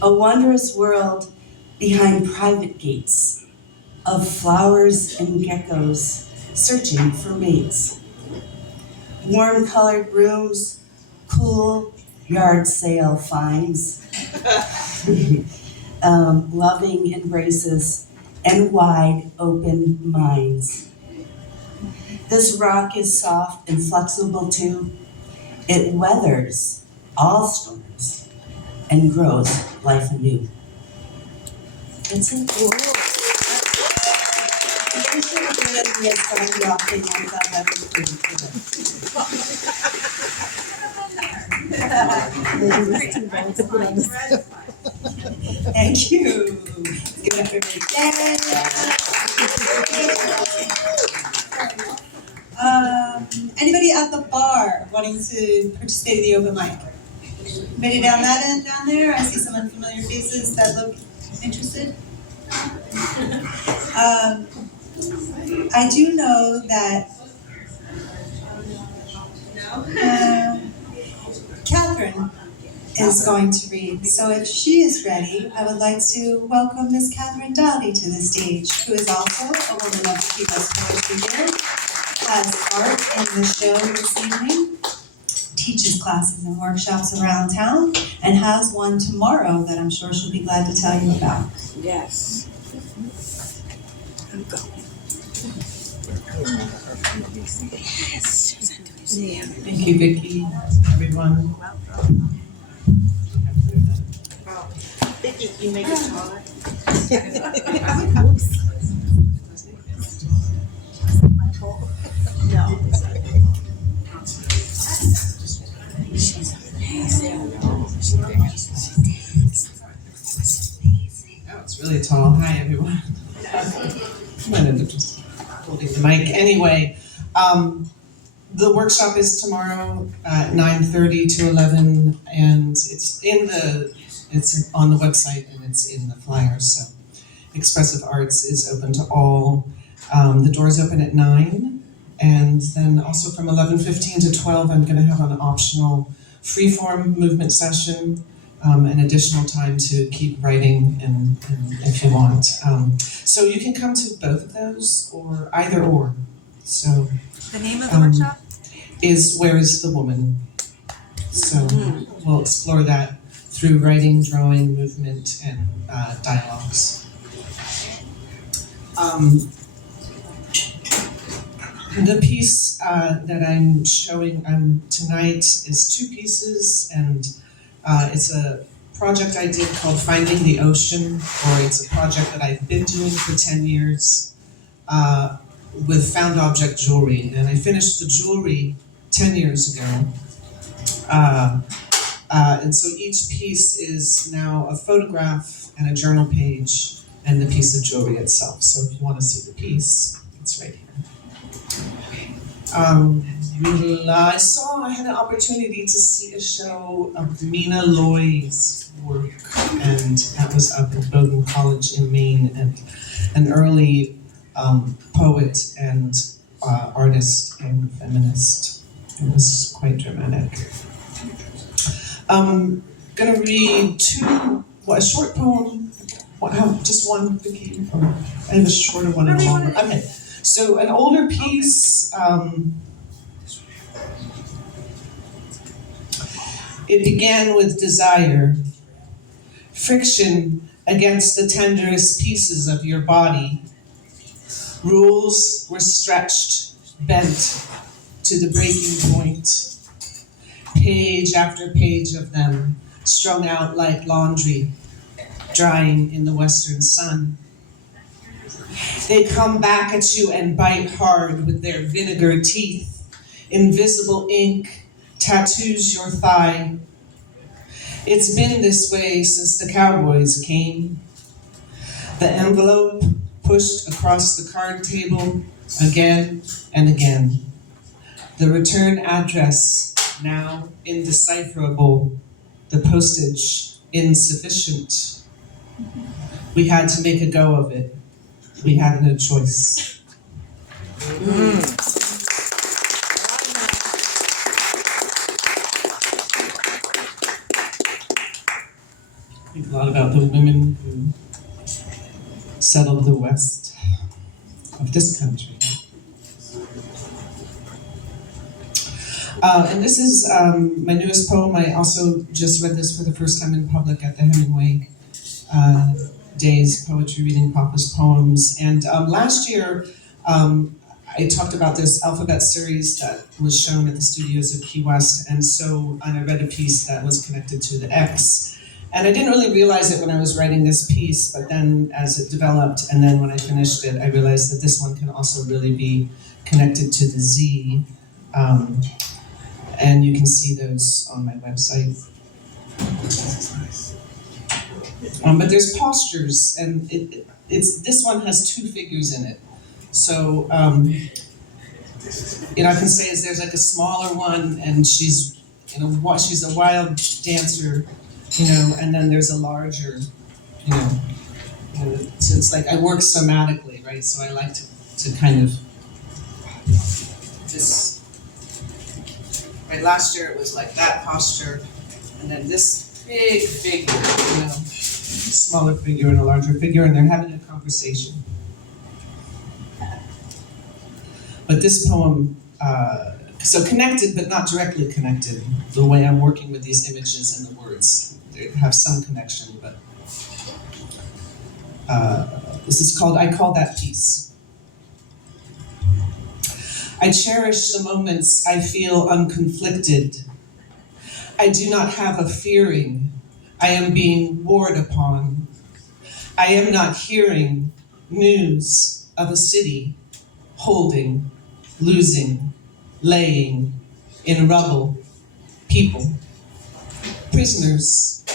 A wondrous world behind private gates of flowers and geckos searching for mates. warm-colored rooms, cool yard sale finds, loving embraces, and wide open minds. This rock is soft and flexible too. It weathers all storms and grows life anew. That's it. I should have written this song walking. I thought that was pretty good. Thank you. Give it up, everybody. Anybody at the bar wanting to participate in the open mic? Anybody down that end down there? I see some unfamiliar faces that look interested. I do know that Catherine is going to read. So if she is ready, I would like to welcome Miss Catherine Dowdy to the stage, who is also a woman of Key West Poetry Guild, has art in the show this evening, teaches classes and workshops around town, and has one tomorrow that I'm sure she'll be glad to tell you about. Yes. Thank you, Vicki, everyone. Vicki, can you make it taller? No. Oh, it's really tall. Hi, everyone. I'm gonna end up just holding the mic. Anyway, the workshop is tomorrow at 9:30 to 11, and it's on the website and it's in the flyers. So, Expressive Arts is open to all. The doors open at 9, and then also from 11:15 to 12, I'm going to have an optional freeform movement session. And additional time to keep writing and if you want. So you can come to both of those or either or. So The name of the workshop? is Where is the Woman? So we'll explore that through writing, drawing, movement, and dialogues. The piece that I'm showing tonight is 2 pieces, and it's a project I did called Finding the Ocean, or it's a project that I've been doing for 10 years with found object jewelry. And I finished the jewelry 10 years ago. And so each piece is now a photograph and a journal page and the piece of jewelry itself. So if you want to see the piece, it's right here. I had an opportunity to see a show of Mina Loy's work, and that was up at Bowdoin College in Maine, and an early poet and artist and feminist. It was quite dramatic. I'm gonna read a short poem, just one, Vicki? I have a shorter one and a longer. Okay, so an older piece, it began with desire, friction against the tenderest pieces of your body. Rules were stretched, bent to the breaking point. Page after page of them, strung out like laundry, drying in the western sun. They come back at you and bite hard with their vinegar teeth. Invisible ink tattoos your thigh. It's been this way since the cowboys came. The envelope pushed across the card table again and again. The return address now indecipherable. The postage insufficient. We had to make a go of it. We had no choice. I think a lot about the women who settled the west of this country. And this is my newest poem. I also just read this for the first time in public at the Hemingway Days, Poetry Reading Papa's Poems. And last year, I talked about this alphabet series that was shown at the studios of Key West, and I read a piece that was connected to the X. And I didn't really realize it when I was writing this piece, but then as it developed, and then when I finished it, I realized that this one can also really be connected to the Z. And you can see those on my website. But there's postures, and this one has two figures in it. So, I can say there's like a smaller one, and she's a wild dancer, and then there's a larger, so it's like I work somatically, right? So I like to kind of this. Right, last year it was like that posture, and then this big figure, smaller figure and a larger figure, and they're having a conversation. But this poem, so connected but not directly connected, the way I'm working with these images and the words. They have some connection, but this is called, I Call That Peace. I cherish the moments I feel unconflicted. I do not have a fearing. I am being warred upon. I am not hearing news of a city holding, losing, laying in rubble, people, prisoners,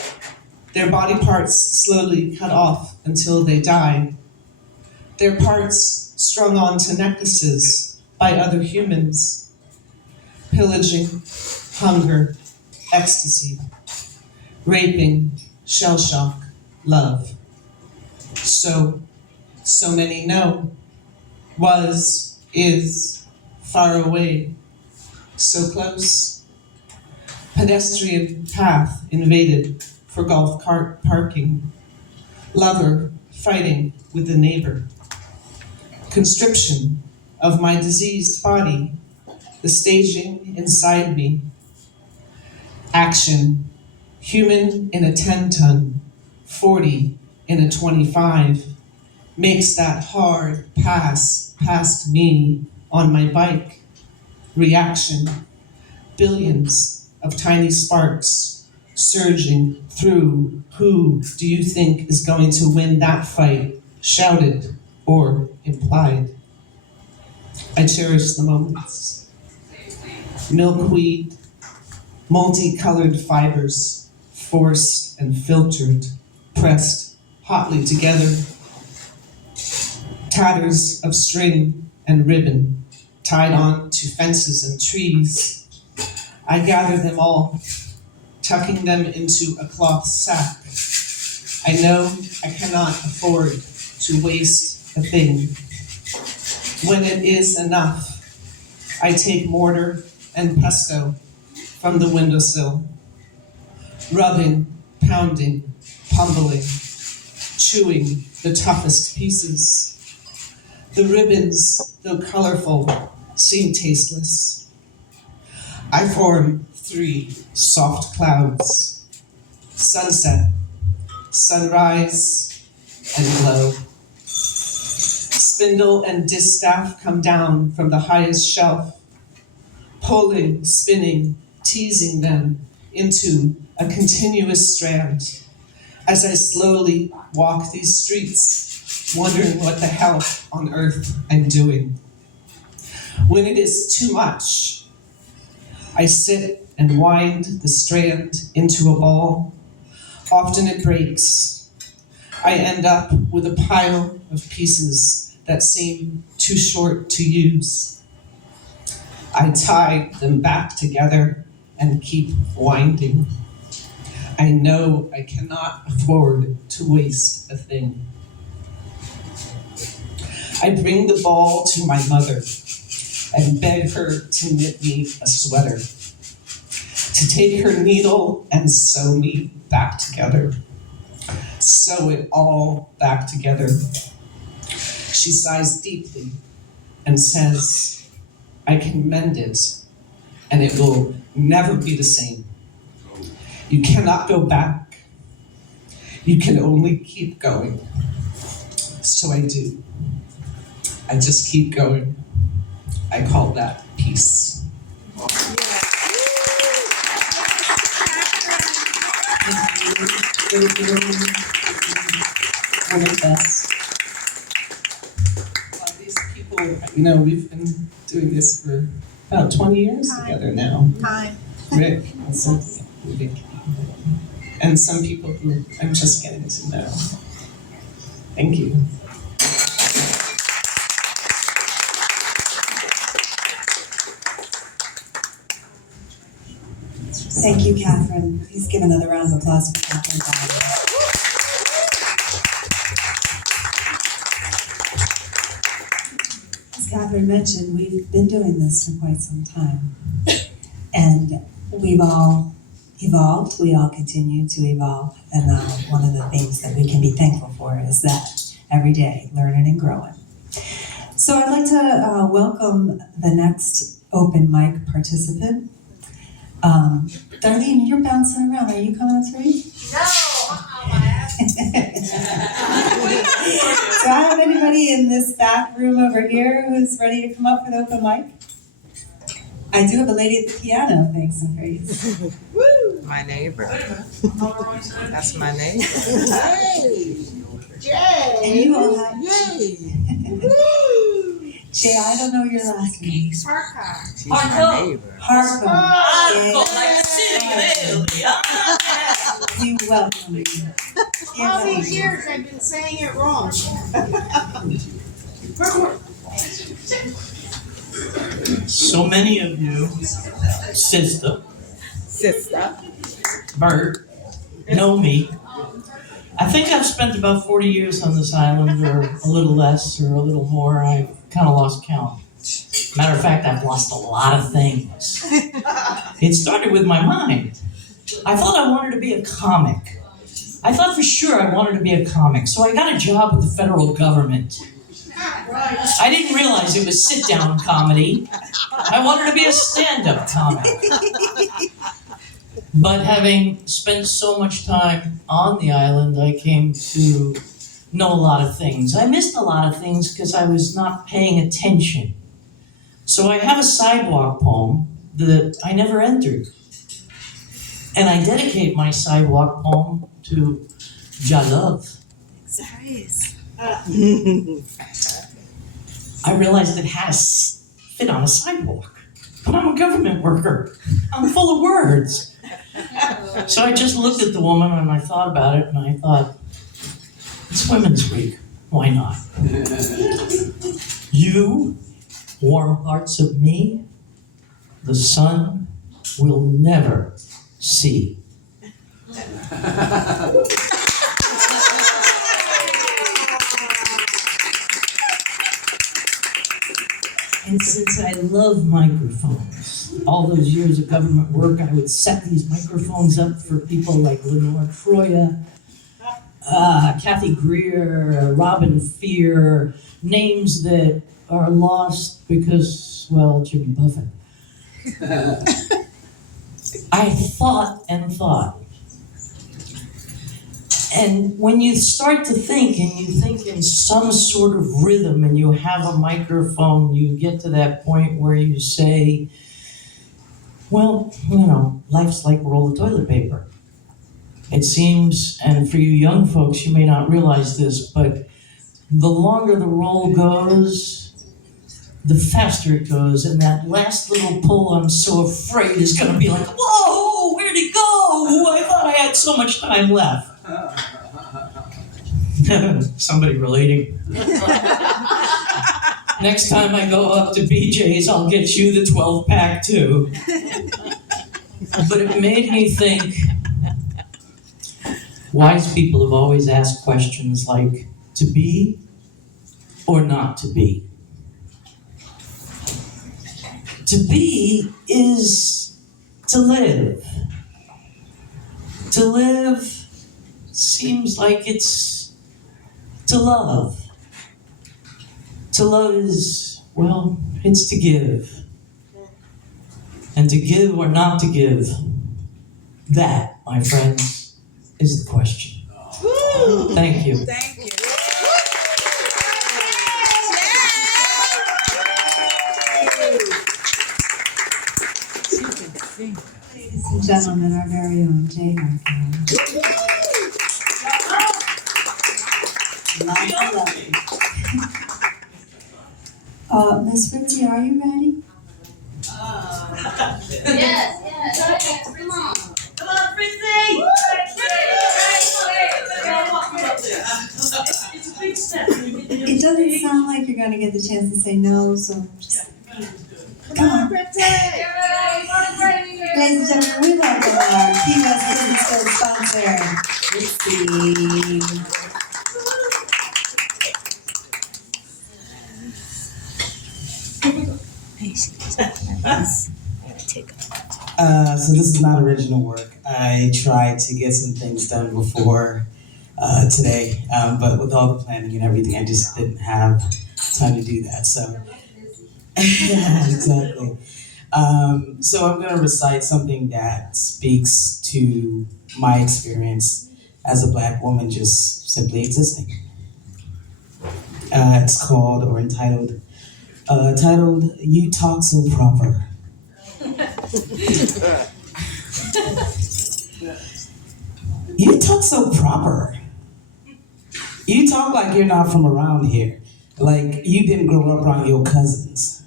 their body parts slowly cut off until they die, their parts strung onto necklaces by other humans, pillaging, hunger, ecstasy, raping, shell shock, love. So many know, was, is, far away, so close. Pedestrian path invaded for golf cart parking. Lover fighting with the neighbor. Conscription of my diseased body, the staging inside me. Action, human in a 10-ton, 40 in a 25, makes that hard pass past me on my bike. Reaction, billions of tiny sparks surging through. Who do you think is going to win that fight? Shouted or implied. I cherish the moments. Milkweed, multicolored fibers, forced and filtered, pressed hotly together. Tatters of string and ribbon tied on to fences and trees. I gather them all, tucking them into a cloth sack. I know I cannot afford to waste a thing. When it is enough, I take mortar and pesto from the windowsill, rubbing, pounding, pummeling, chewing the toughest pieces. The ribbons, though colorful, seem tasteless. I form 3 soft clouds: sunset, sunrise, and glow. Spindle and distaff come down from the highest shelf, pulling, spinning, teasing them into a continuous strand as I slowly walk these streets, wondering what the hell on earth I'm doing. When it is too much, I sit and wind the strand into a ball. Often it breaks. I end up with a pile of pieces that seem too short to use. I tie them back together and keep winding. I know I cannot afford to waste a thing. I bring the ball to my mother and beg her to knit me a sweater, to take her needle and sew me back together. Sew it all back together. She sighs deeply and says, I can mend it, and it will never be the same. You cannot go back. You can only keep going. So I do. I just keep going. I call that peace. Womenfest. Well, these people, we've been doing this for about 20 years together now. Hi. Rick, and some people who I'm just getting to know. Thank you. Thank you, Catherine. Please give another round of applause for Catherine Bowden. As Catherine mentioned, we've been doing this for quite some time. And we've all evolved, we all continue to evolve. And one of the things that we can be thankful for is that every day, learning and growing. So I'd like to welcome the next open mic participant. Darlene, you're bouncing around. Are you coming to read? No, Do I have anybody in this back room over here who's ready to come up for the open mic? I do have a lady at the piano, thanks and praise. My neighbor. That's my neighbor. Hey! Jay! And you all have Yay! Jay, I don't know your last name. She's my neighbor. Harper. Oh, We welcome you. All these years I've been saying it wrong. So many of you, sister, Bert, know me. I think I've spent about 40 years on this island, or a little less, or a little more. I've kind of lost count. Matter of fact, I've lost a lot of things. It started with my mind. I thought I wanted to be a comic. I thought for sure I wanted to be a comic, so I got a job with the federal government. I didn't realize it was sit-down comedy. I wanted to be a stand-up comic. But having spent so much time on the island, I came to know a lot of things. I missed a lot of things because I was not paying attention. So I have a sidewalk poem that I never entered. And I dedicate my sidewalk poem to Jah Love. I realized it has to fit on a sidewalk, but I'm a government worker. I'm full of words. So I just looked at the woman and I thought about it and I thought, it's Women's Week, why not? You, warm parts of me, the sun will never see. And since I love microphones, all those years of government work, I would set these microphones up for people like Lenore Troya, Kathy Greer, Robin Fear, names that are lost because, well, Jimmy Buffett. I thought and thought. And when you start to think, and you think in some sort of rhythm, and you have a microphone, you get to that point where you say, well, life's like a roll of toilet paper. It seems, and for you young folks, you may not realize this, but the longer the roll goes, the faster it goes, and that last little pull, I'm so afraid, is gonna be like, whoa, where'd it go? I thought I had so much time left. Somebody relating. Next time I go up to BJ's, I'll get you the 12-pack too. But it made me think, wise people have always asked questions like, to be or not to be? To be is to live. To live seems like it's to love. To love is, well, it's to give. And to give or not to give, that, my friends, is the question. Thank you. Thank you. Ladies and gentlemen, our very own Jay Miss Fritzy, are you ready? Yes, come on. Come on, Fritzy! It's a big step. It doesn't sound like you're gonna get the chance to say no, so just come on. Ladies and gentlemen, we welcome our Key West Womenfest sponsor, Fritzy. So this is not original work. I tried to get some things done before today, but with all the planning and everything, I just didn't have time to do that. So, yeah, exactly. So I'm going to recite something that speaks to my experience as a Black woman just simply existing. It's called, or entitled, "You Talk So Proper." You talk so proper. You talk like you're not from around here, like you didn't grow up around your cousins.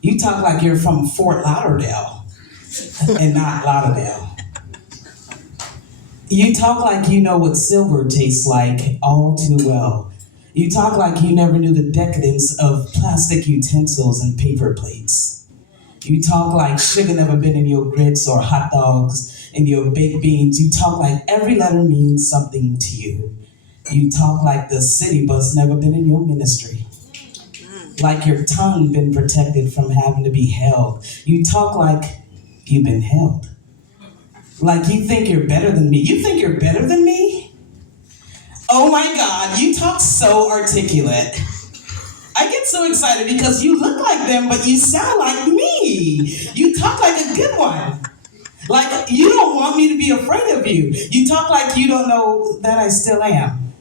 You talk like you're from Fort Lauderdale and not Lauderdale. You talk like you know what silver tastes like all too well. You talk like you never knew the decadence of plastic utensils and paper plates. You talk like sugar never been in your grits or hot dogs in your baked beans. You talk like every letter means something to you. You talk like the city bus never been in your ministry. Like your tongue been protected from having to be held. You talk like you've been held. Like you think you're better than me. You think you're better than me? Oh my God, you talk so articulate. I get so excited because you look like them, but you sound like me. You talk like a good one. Like you don't want me to be afraid of you. You talk like you don't know that I still am.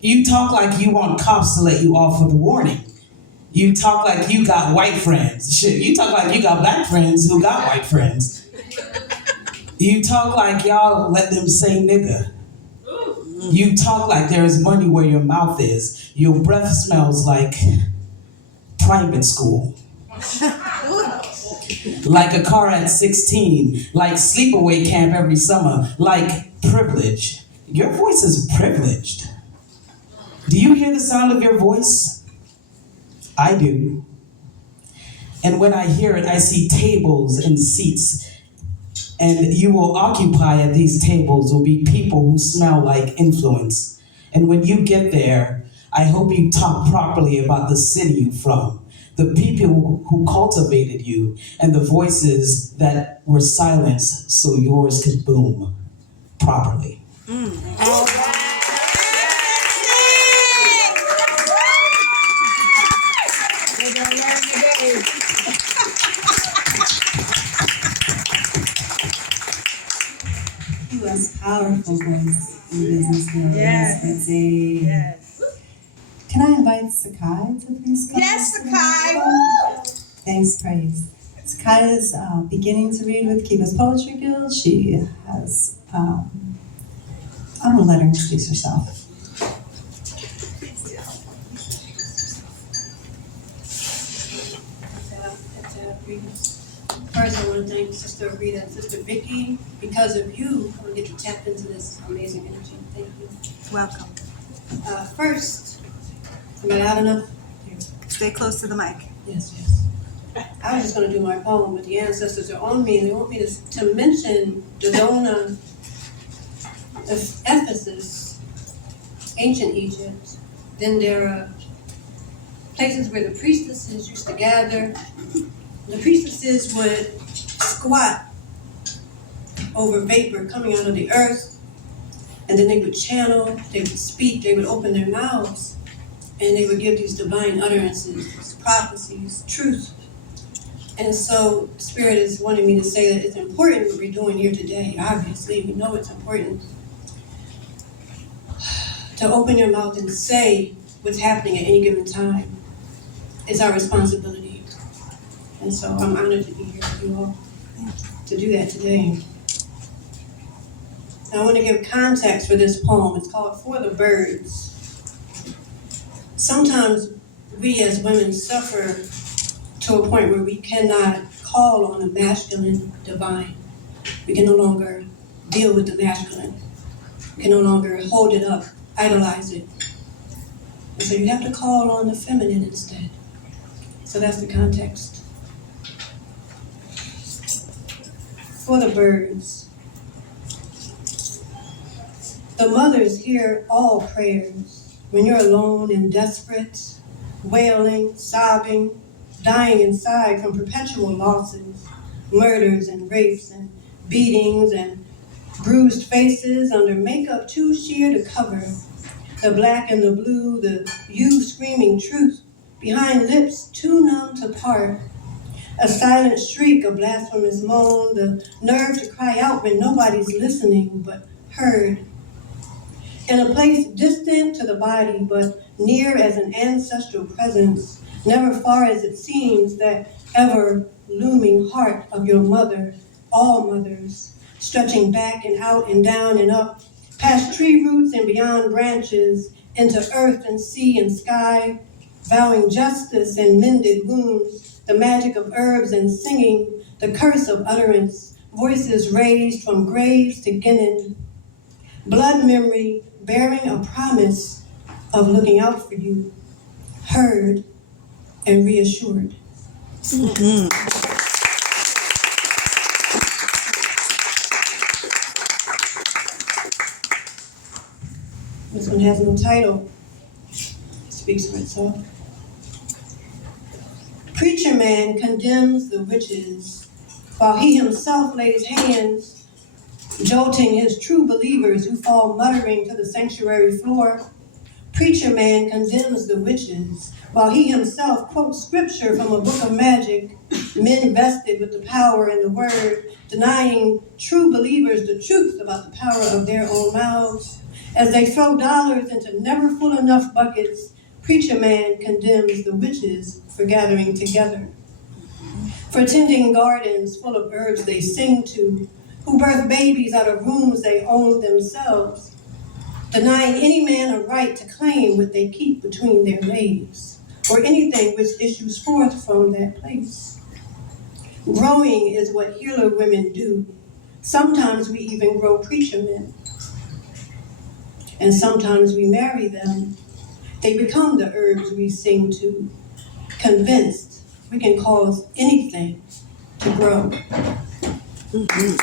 You talk like you want cops to let you off with a warning. You talk like you got white friends. Shit, you talk like you got Black friends who got white friends. You talk like y'all let them say nigga. You talk like there is money where your mouth is. Your breath smells like private school. Like a car at 16. Like sleepaway camp every summer. Like privilege. Your voice is privileged. Do you hear the sound of your voice? I do. And when I hear it, I see tables and seats. And you will occupy at these tables will be people who smell like influence. And when you get there, I hope you talk properly about the city you're from, the people who cultivated you, and the voices that were silenced so yours could boom properly. You was powerful voice in business world. Yes. Yes. Can I invite Sakai to please come? Yes, Sakai. Thanks, praise. Sakai is beginning to read with Key West Poetry Guild. She has, I'm gonna let her introduce herself. First, I want to thank Sister Rita and Sister Vicky. Because of you, I'm going to get to tap into this amazing energy. Thank you. Welcome. First, am I loud enough? Stay close to the mic. Yes. I was just going to do my poem, but the ancestors are on me. They want me to mention Dodona, Ephesus, ancient Egypt. Then there are places where the priestesses used to gather. The priestesses would squat over vapor coming out of the earth, and then they would channel, they would speak, they would open their mouths, and they would give these divine utterances, these prophecies, truth. And so Spirit is wanting me to say that it's important what we're doing here today. Obviously, we know it's important to open your mouth and say what's happening at any given time. It's our responsibility. And so I'm honored to be here with you all to do that today. I want to give context for this poem. It's called For the Birds. Sometimes we as women suffer to a point where we cannot call on a masculine divine. We can no longer deal with the masculine. We can no longer hold it up, idolize it. And so you have to call on the feminine instead. So that's the context. For the birds. The mothers hear all prayers when you're alone and desperate, wailing, sobbing, dying inside from perpetual losses, murders and rapes and beatings and bruised faces under makeup too sheer to cover. The black and the blue, the you screaming truth behind lips too numb to part. A silent shriek, a blasphemous moan, the nerve to cry out when nobody's listening but heard. In a place distant to the body, but near as an ancestral presence, never far as it seems, that ever-looming heart of your mother, all mothers, stretching back and out and down and up, past tree roots and beyond branches, into earth and sea and sky, vowing justice and mended wounds, the magic of herbs and singing, the curse of utterance, voices raised from graves to Guinan, blood memory bearing a promise of looking out for you, heard and reassured. Mm-hmm. This one has no title. It speaks for itself. Preacher man condemns the witches while he himself lays hands, jolting his true believers who fall muttering to the sanctuary floor. Preacher man condemns the witches while he himself quotes scripture from a book of magic, men vested with the power in the word, denying true believers the truth about the power of their own mouths. As they throw dollars into never full enough buckets, preacher man condemns the witches for gathering together, for tending gardens full of birds they sing to, who birth babies out of rooms they own themselves, denying any man a right to claim what they keep between their legs, or anything which issues forth from that place. Growing is what healer women do. Sometimes we even grow preacher men. And sometimes we marry them. They become the herbs we sing to, convinced we can cause anything to grow. Mm-hmm.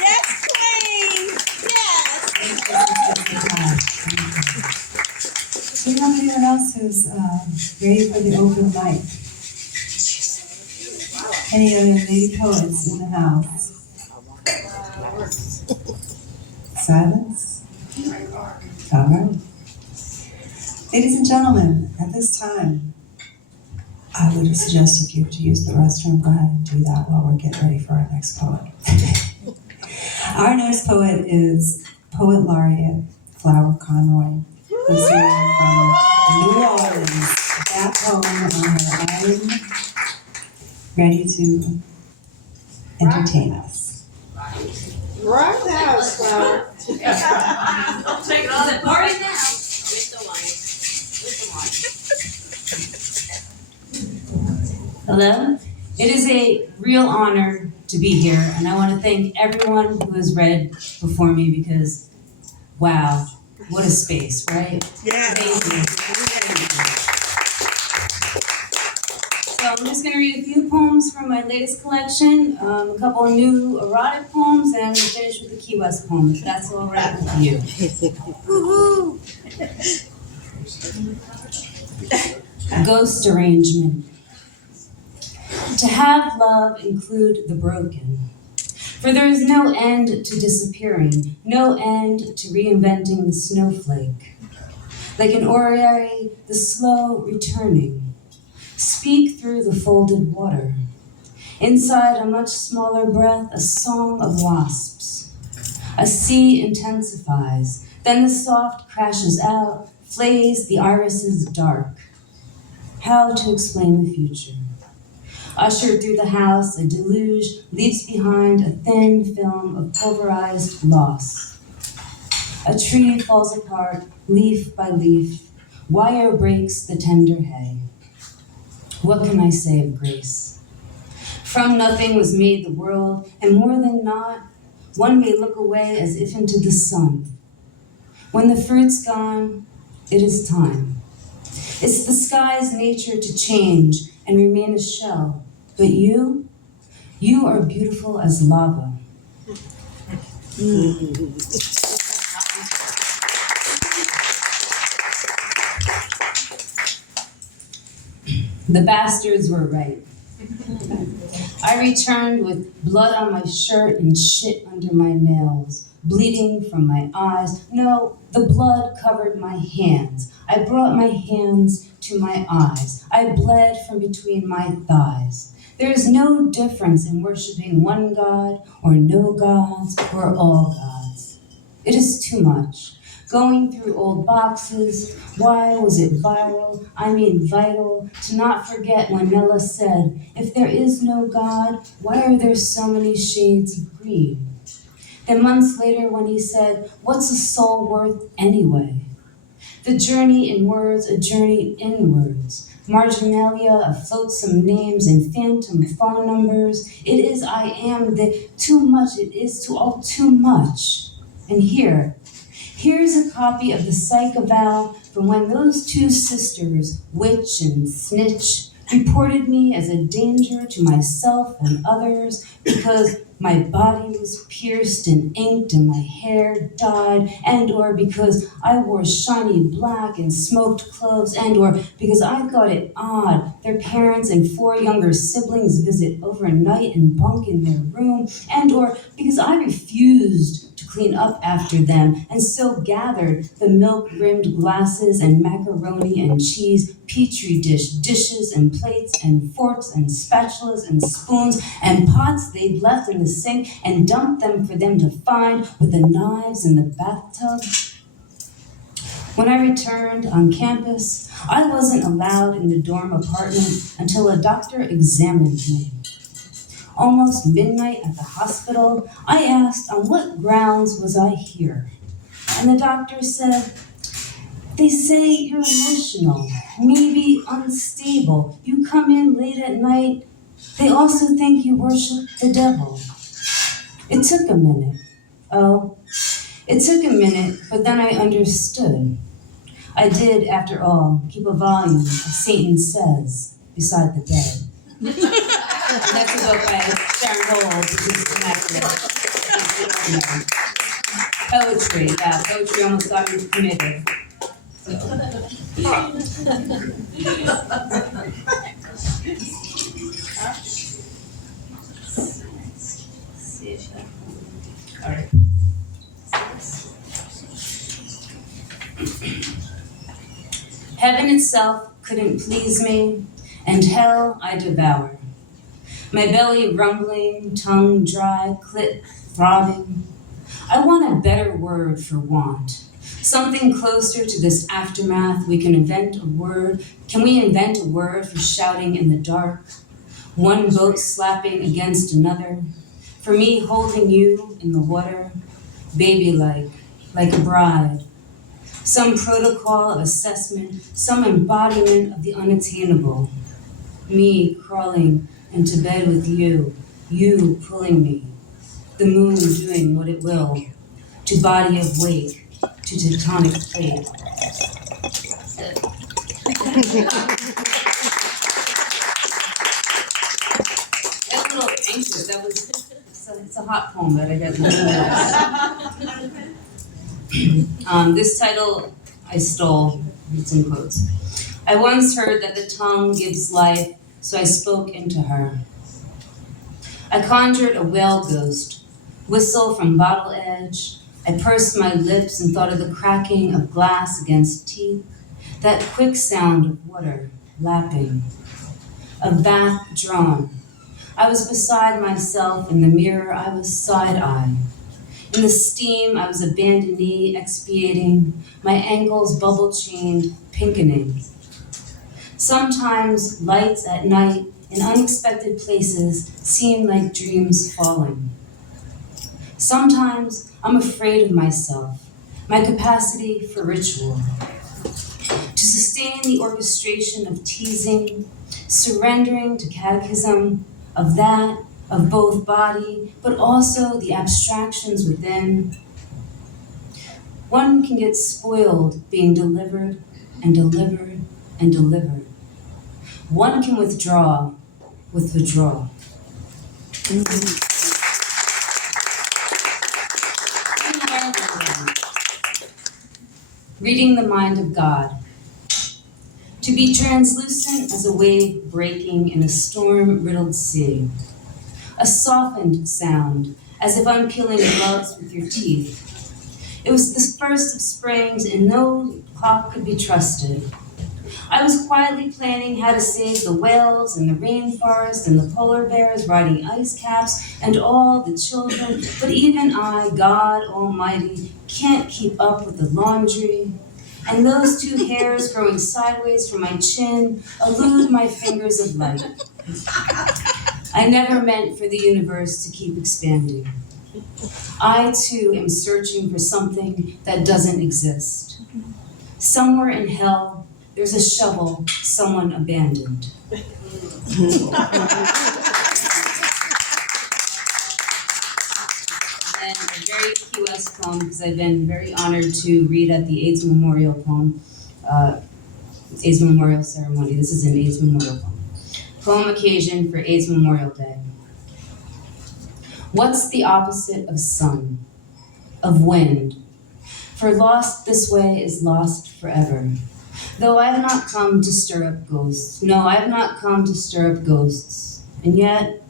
Yes, queen. Yes. Do you know anyone else who's ready for the open mic? Any other lady poets in the house? Silence? All right. Ladies and gentlemen, at this time, I would suggest if you have to use the restroom, go ahead and do that while we're getting ready for our next poet. Our next poet is Poet Laureate Flower Conroy, who's here from New Orleans, back home on her own, ready to entertain us. Right now, Flower. I'll take it all that party now. Hello. It is a real honor to be here, and I want to thank everyone who has read before me because, wow, what a space, right? Yeah. Thank you. So I'm just going to read a few poems from my latest collection, a couple of new erotic poems, and I'm going to finish with the Key West poem, if that's all right with you. Woohoo! Ghost arrangement. To have love include the broken. For there is no end to disappearing, no end to reinventing the snowflake. Like an orrery, the slow returning. Speak through the folded water. Inside a much smaller breath, a song of wasps. A sea intensifies, then the soft crashes out, flays the irises dark. How to explain the future? Ushered through the house, a deluge leaves behind a thin film of pulverized loss. A tree falls apart, leaf by leaf. Wire breaks the tender hay. What can I say of grace? From nothing was made the world, and more than not, one may look away as if into the sun. When the fruit's gone, it is time. It's the sky's nature to change and remain a shell. But you are beautiful as lava. The bastards were right. I returned with blood on my shirt and shit under my nails, bleeding from my eyes. No, the blood covered my hands. I brought my hands to my eyes. I bled from between my thighs. There is no difference in worshiping one God or no gods or all gods. It is too much. Going through old boxes, why was it viral? I mean vital, to not forget when Nella said, if there is no God, why are there so many shades of green? Then months later when he said, what's a soul worth anyway? The journey in words, a journey in words. Marginalia of flotsam names and phantom phone numbers. It is I am the too much, it is to all too much. And here's a copy of the psych eval from when those two sisters, witch and snitch, reported me as a danger to myself and others because my body was pierced and inked and my hair dyed, and or because I wore shiny black and smoked clothes, and or because I thought it odd their parents and 4 younger siblings visit overnight and bunk in their room, and or because I refused to clean up after them and so gathered the milk-rimmed glasses and macaroni and cheese petri dishes and plates and forks and spatulas and spoons and pots they'd left in the sink and dumped them for them to find with the knives in the bathtub. When I returned on campus, I wasn't allowed in the dorm apartment until a doctor examined me. Almost midnight at the hospital, I asked on what grounds was I here. And the doctor said, they say you're emotional, maybe unstable. You come in late at night. They also think you worship the devil. It took a minute. It took a minute, but then I understood. I did, after all, keep a volume of Satan Says beside the bed. And that's a book by Sharon Howell, which is connected. Poetry almost got me committed. All right. Heaven itself couldn't please me, and hell I devour. My belly rumbling, tongue dry, clit throbbing. I want a better word for want. Something closer to this aftermath. We can invent a word. Can we invent a word for shouting in the dark? One boat slapping against another. For me holding you in the water, baby-like, like a bride. Some protocol of assessment, some embodiment of the unattainable. Me crawling into bed with you, you pulling me. The moon doing what it will, to body of wake, to tectonic plate. That's a little anxious. It's a hot poem that I got in the This title I stole, it's in quotes. I once heard that the tongue gives life, so I spoke into her. I conjured a whale ghost, whistle from bottle edge, I pursed my lips and thought of the cracking of glass against teeth, that quick sound of water lapping, a bath drawn. I was beside myself in the mirror, I was side-eye. In the steam, I was abandonee expiating, my ankles bubble-chained, pinkening. Sometimes lights at night in unexpected places seem like dreams falling. Sometimes I'm afraid of myself, my capacity for ritual. To sustain the orchestration of teasing, surrendering to catechism of that, of both body, but also the abstractions within. One can get spoiled being delivered and delivered and delivered. One can withdraw with withdrawal. Reading the mind of God. To be translucent as a wave breaking in a storm-riddled sea. A softened sound, as if unpeeling gloves with your teeth. It was the first of springs and no clock could be trusted. I was quietly planning how to save the whales and the rainforest and the polar bears riding ice caps and all the children, but even I, God Almighty, can't keep up with the laundry. And those two hairs growing sideways from my chin elude my fingers of light. I never meant for the universe to keep expanding. I too am searching for something that doesn't exist. Somewhere in hell, there's a shovel someone abandoned. And a very Key West poem, because I've been very honored to read at the AIDS Memorial AIDS Memorial Ceremony. This is an AIDS Memorial poem. Poem occasion for AIDS Memorial Day. What's the opposite of sun, of wind? For lost this way is lost forever. Though I have not come to stir up ghosts. No, I have not come to stir up ghosts. And yet,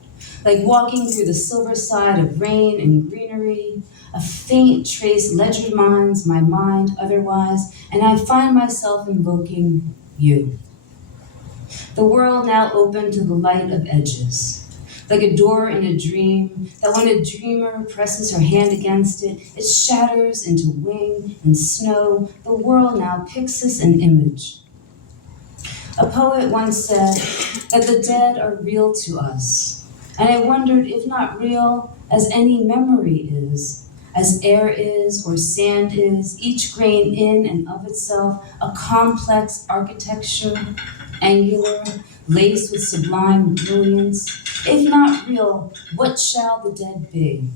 like walking through the silver side of rain and greenery, a faint trace legerdmines my mind otherwise, and I find myself invoking you. The world now open to the light of edges. Like a door in a dream, that when a dreamer presses her hand against it, it shatters into wing and snow. The world now picks us an image. A poet once said that the dead are real to us, and I wondered if not real as any memory is, as air is or sand is, each grain in and of itself, a complex architecture, angular, laced with sublime brilliance. If not real, what shall the dead be?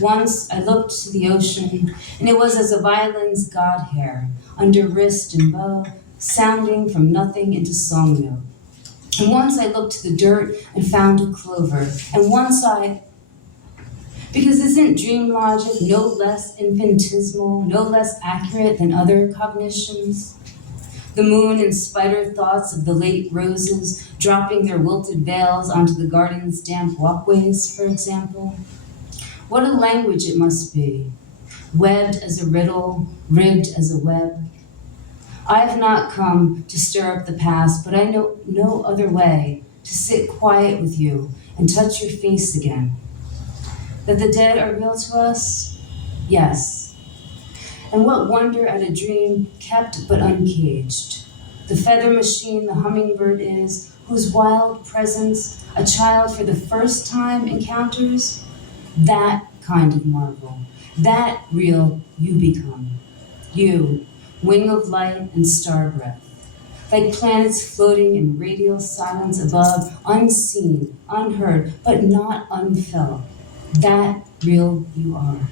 Once I looked to the ocean, and it was as a violin's god hair, under wrist and bow, sounding from nothing into song note. And once I looked to the dirt and found a clover, and once because isn't dream logic no less infinitesimal, no less accurate than other cognitions? The moon and spider thoughts of the late roses dropping their wilted veils onto the garden's damp walkways, for example. What a language it must be, webbed as a riddle, ribbed as a web. I have not come to stir up the past, but I know no other way to sit quiet with you and touch your face again. That the dead are real to us? Yes. And what wonder at a dream kept but uncaged. The feather machine the hummingbird is, whose wild presence a child for the first time encounters, that kind of marvel, that real you become. You, wing of light and star breath, like planets floating in radial silence above, unseen, unheard, but not unfelt. That real you are.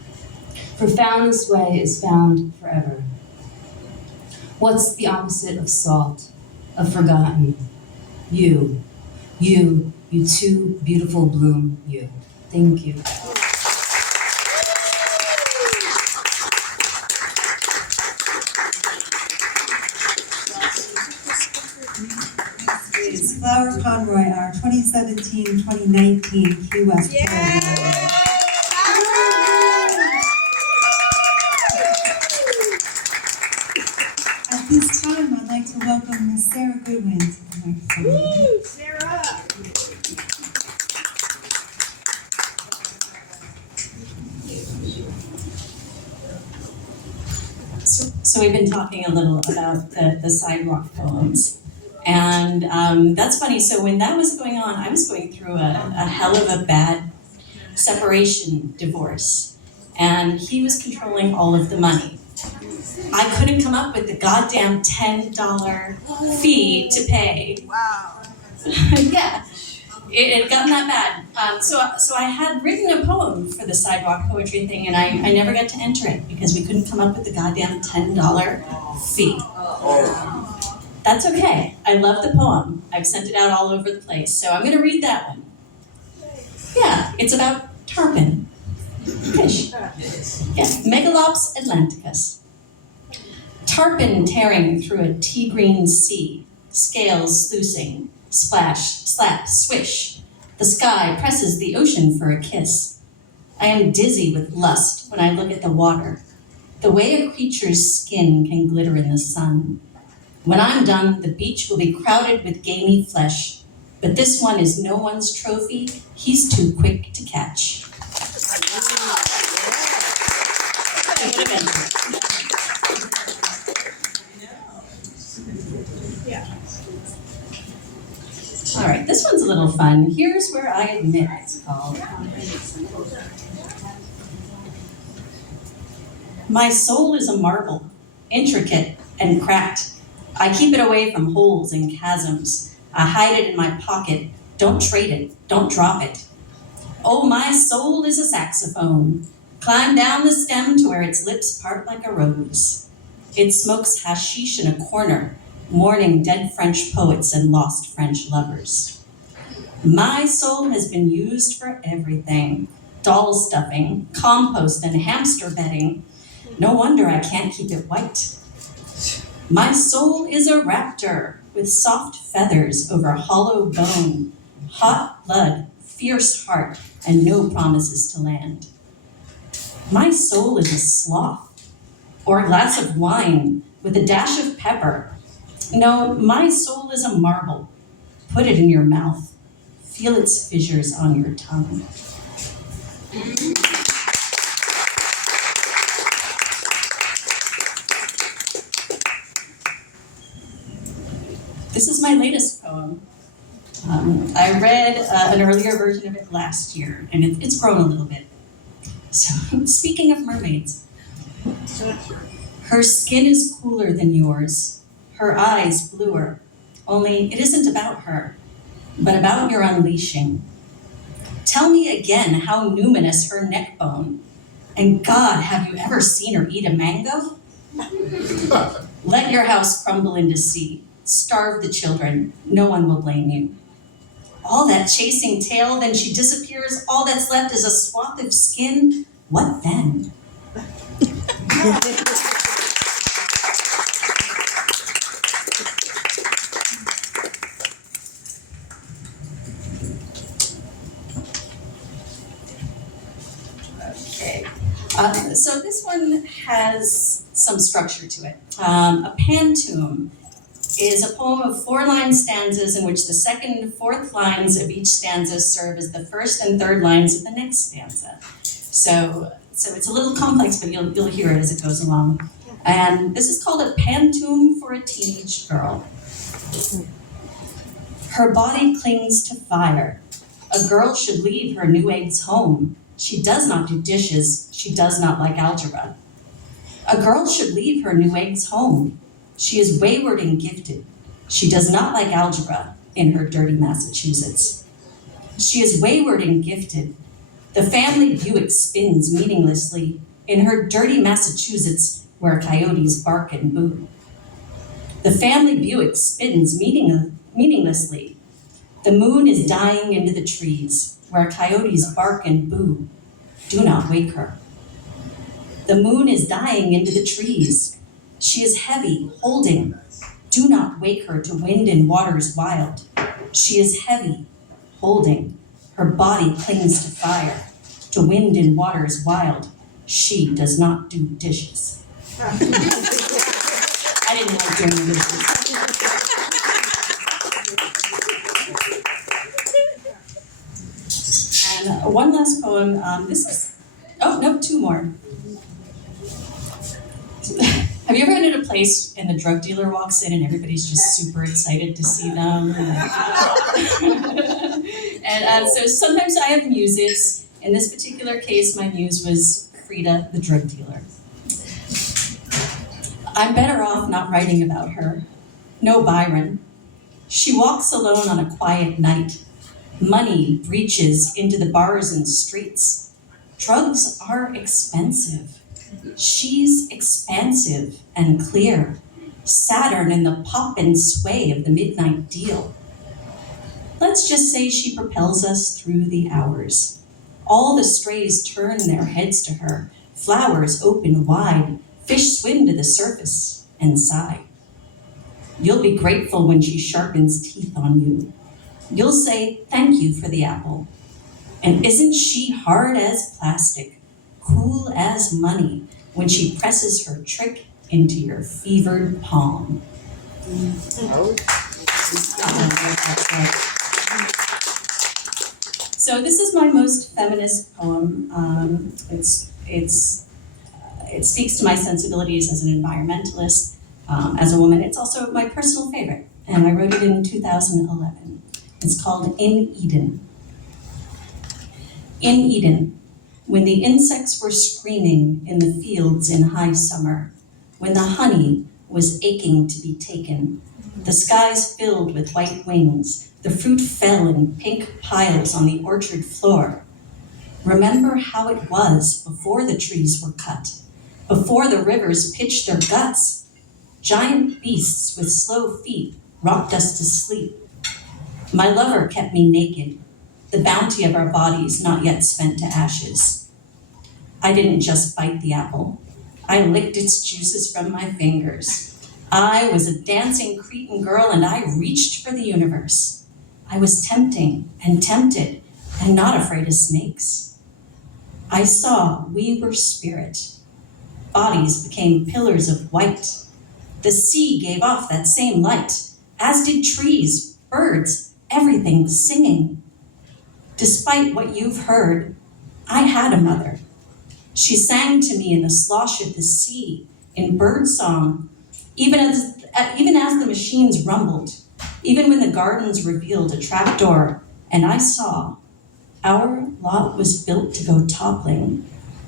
For found this way is found forever. What's the opposite of salt, of forgotten? You too beautiful bloom, you. Thank you. It's Flower Conroy, our 2017-2019 Key West program. this time, I'd like to welcome Miss Sarah Goodwin to the microphone. Woo, Sarah. So we've been talking a little about the sidewalk poems. And that's funny, so when that was going on, I was going through a hell of a bad separation divorce. And he was controlling all of the money. I couldn't come up with the goddamn $10 fee to pay. Wow. Yeah, it had gotten that bad. So I had written a poem for the sidewalk poetry thing, and I never got to enter it because we couldn't come up with the goddamn $10 fee. That's okay. I love the poem. I've sent it out all over the place, so I'm going to read that one. Yeah, it's about tarpon. Fish. Yeah, Megalops atlanticus. Tarpon tearing through a tea-green sea, scales sluicing, splash, slap, swish. The sky presses the ocean for a kiss. I am dizzy with lust when I look at the water, the way a creature's skin can glitter in the sun. When I'm done, the beach will be crowded with gamey flesh, but this one is no one's trophy. He's too quick to catch. All right, this one's a little fun. Here's where I admit it's called. My soul is a marble, intricate and cracked. I keep it away from holes and chasms. I hide it in my pocket. Don't trade it, don't drop it. Oh, my soul is a saxophone. Climb down the stem to where its lips part like a rose. It smokes hashish in a corner, mourning dead French poets and lost French lovers. My soul has been used for everything. Doll stuffing, compost, and hamster bedding. No wonder I can't keep it white. My soul is a raptor with soft feathers over hollow bone, hot blood, fierce heart, and no promises to land. My soul is a sloth, or a glass of wine with a dash of pepper. No, my soul is a marble. Put it in your mouth. Feel its fissures on your tongue. This is my latest poem. I read an earlier version of it last year, and it's grown a little bit. So, speaking of mermaids, her skin is cooler than yours, her eyes bluer, only it isn't about her, but about your unleashing. Tell me again how numinous her neck bone, and God, have you ever seen her eat a mango? Let your house crumble into sea, starve the children, no one will blame you. All that chasing tail, then she disappears, all that's left is a swath of skin. What then? Okay, so this one has some structure to it. A pantoum is a poem of 4-line stanzas in which the second and fourth lines of each stanza serve as the first and third lines of the next stanza. So it's a little complex, but you'll hear it as it goes along. And this is called a pantoum for a teenage girl. Her body clings to fire. A girl should leave her new eggs home. She does not do dishes. She does not like algebra. A girl should leave her new eggs home. She is wayward and gifted. She does not like algebra in her dirty Massachusetts. She is wayward and gifted. The family Buick spins meaninglessly in her dirty Massachusetts where coyotes bark and boo. The family Buick spins meaninglessly. The moon is dying into the trees where coyotes bark and boo. Do not wake her. The moon is dying into the trees. She is heavy, holding. Do not wake her to wind and waters wild. She is heavy, holding. Her body clings to fire, to wind and waters wild. She does not do dishes. I I didn't like doing the dishes. And one last poem. Two more. Have you ever been at a place and the drug dealer walks in and everybody's just super excited to see them? And so sometimes I have muses. In this particular case, my muse was Frida, the drug dealer. I'm better off not writing about her. No Byron. She walks alone on a quiet night. Money breaches into the bars and streets. Drugs are expensive. She's expansive and clear. Saturn in the pop and sway of the midnight deal. Let's just say she propels us through the hours. All the strays turn their heads to her. Flowers open wide. Fish swim to the surface and sigh. You'll be grateful when she sharpens teeth on you. You'll say, thank you for the apple. And isn't she hard as plastic, cool as money, when she presses her trick into your fevered palm? So this is my most feminist poem. It speaks to my sensibilities as an environmentalist, as a woman. It's also my personal favorite, and I wrote it in 2011. It's called In Eden. In Eden, when the insects were screaming in the fields in high summer, when the honey was aching to be taken, the skies filled with white wings, the fruit fell in pink piles on the orchard floor. Remember how it was before the trees were cut, before the rivers pitched their guts. Giant beasts with slow feet rocked us to sleep. My lover kept me naked, the bounty of our bodies not yet spent to ashes. I didn't just bite the apple. I licked its juices from my fingers. I was a dancing Cretan girl and I reached for the universe. I was tempting and tempted and not afraid of snakes. I saw we were spirit. Bodies became pillars of white. The sea gave off that same light, as did trees, birds, everything singing. Despite what you've heard, I had a mother. She sang to me in the slosh of the sea, in birdsong, even as the machines rumbled, even when the gardens revealed a trapdoor, and I saw our lot was built to go toppling.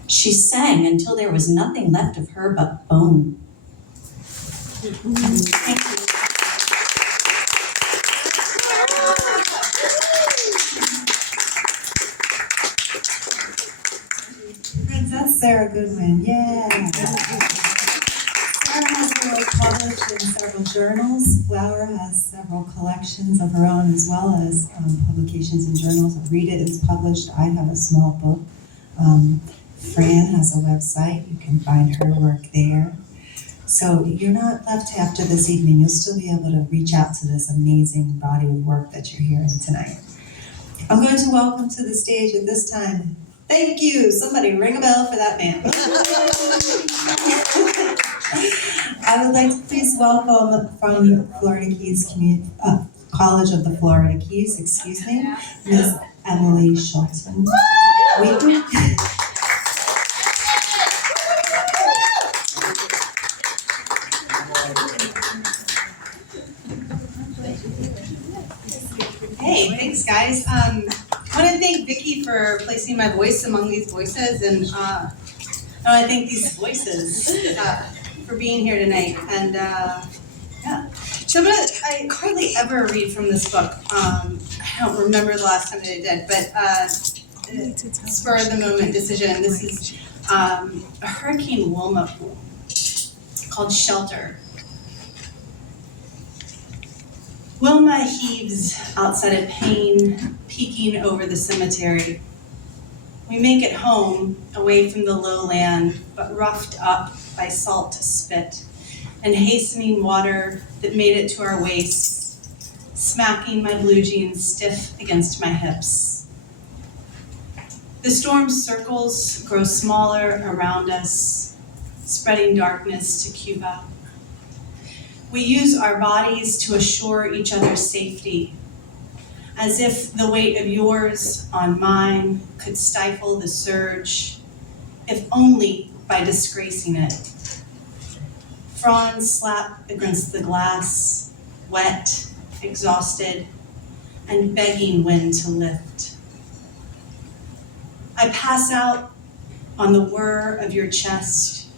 She sang until there was nothing left of her but bone. Thank you. That's Sarah Goodwin, yeah. Sarah has her work published in several journals. Flower has several collections of her own as well as publications in journals. Read It is published. I have a small book. Fran has a website. You can find her work there. So you're not left after this evening. You'll still be able to reach out to this amazing body of work that you're hearing tonight. I'm going to welcome to the stage at this time. Thank you. Somebody ring a bell for that man. I would like to please welcome from Florida Keys College of the Florida Keys, Ms. Emily Schulten. Hey, thanks guys. I want to thank Vicki for placing my voice among these voices, and I want to thank these voices for being here tonight. And yeah, so I hardly ever read from this book. I don't remember the last time that I did, but spur of the moment decision. This is a Hurricane Wilma poem called Shelter. Wilma heaves outside of pain, peeking over the cemetery. We make it home, away from the lowland, but roughed up by salt spit and hastening water that made it to our waists, smacking my blue jeans stiff against my hips. The storm's circles grow smaller around us, spreading darkness to Cuba. We use our bodies to assure each other's safety, as if the weight of yours on mine could stifle the surge, if only by disgracing it. Fronds slap against the glass, wet, exhausted, and begging wind to lift. I pass out on the whir of your chest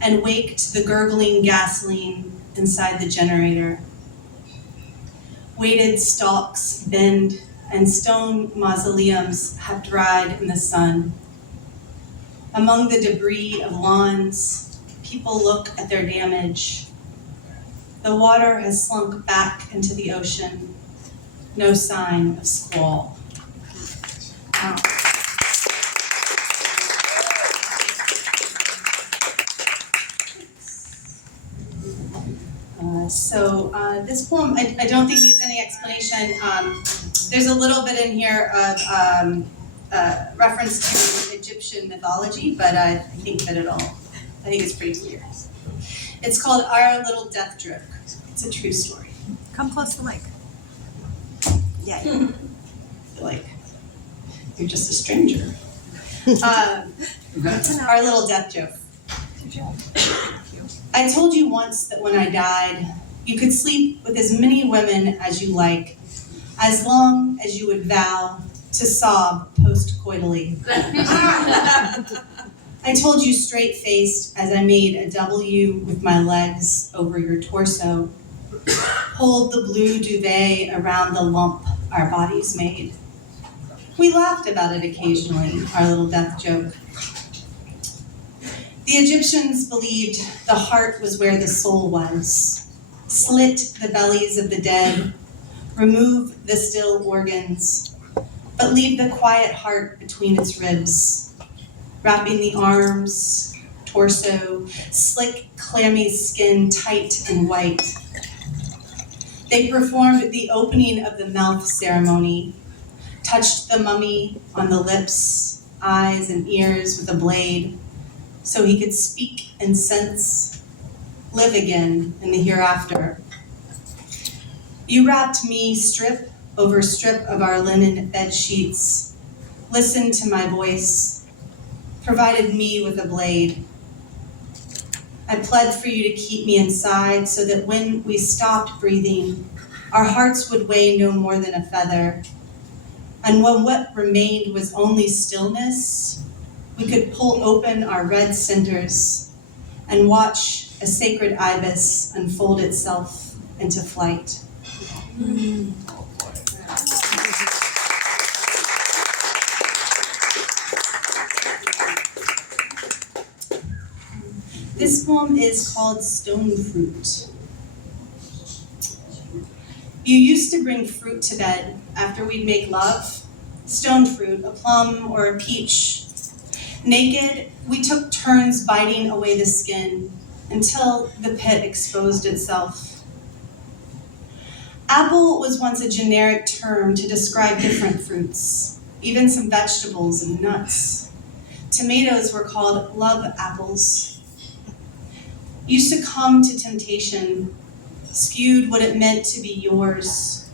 and wake to the gurgling gasoline inside the generator. Weighted stalks bend and stone mausoleums have dried in the sun. Among the debris of lawns, people look at their damage. The water has slunk back into the ocean. No sign of squall. Wow. This poem, I don't think needs any explanation. There's a little bit in here of reference to Egyptian mythology, but I think it's pretty clear. It's called Our Little Death Drip. It's a true story. Come close to the mic. Yeah. I feel like you're just a stranger. Our little death joke. I told you once that when I died, you could sleep with as many women as you like, as long as you would vow to sob post-coitally. I told you straight-faced as I made a W with my legs over your torso, pulled the blue duvet around the lump our bodies made. We laughed about it occasionally, our little death joke. The Egyptians believed the heart was where the soul was. Slit the bellies of the dead, remove the still organs, but leave the quiet heart between its ribs, wrapping the arms, torso, slick, clammy skin tight and white. They performed the opening of the mouth ceremony, touched the mummy on the lips, eyes, and ears with a blade, so he could speak and sense, live again in the hereafter. You wrapped me strip over strip of our linen bed sheets, listened to my voice, provided me with a blade. I pled for you to keep me inside so that when we stopped breathing, our hearts would weigh no more than a feather. And when what remained was only stillness, we could pull open our red cinders and watch a sacred ibis unfold itself into flight. This poem is called Stone Fruit. You used to bring fruit to bed after we'd make love, stone fruit, a plum or a peach. Naked, we took turns biting away the skin until the pit exposed itself. Apple was once a generic term to describe different fruits, even some vegetables and nuts. Tomatoes were called love apples. You succumbed to temptation, skewed what it meant to be yours.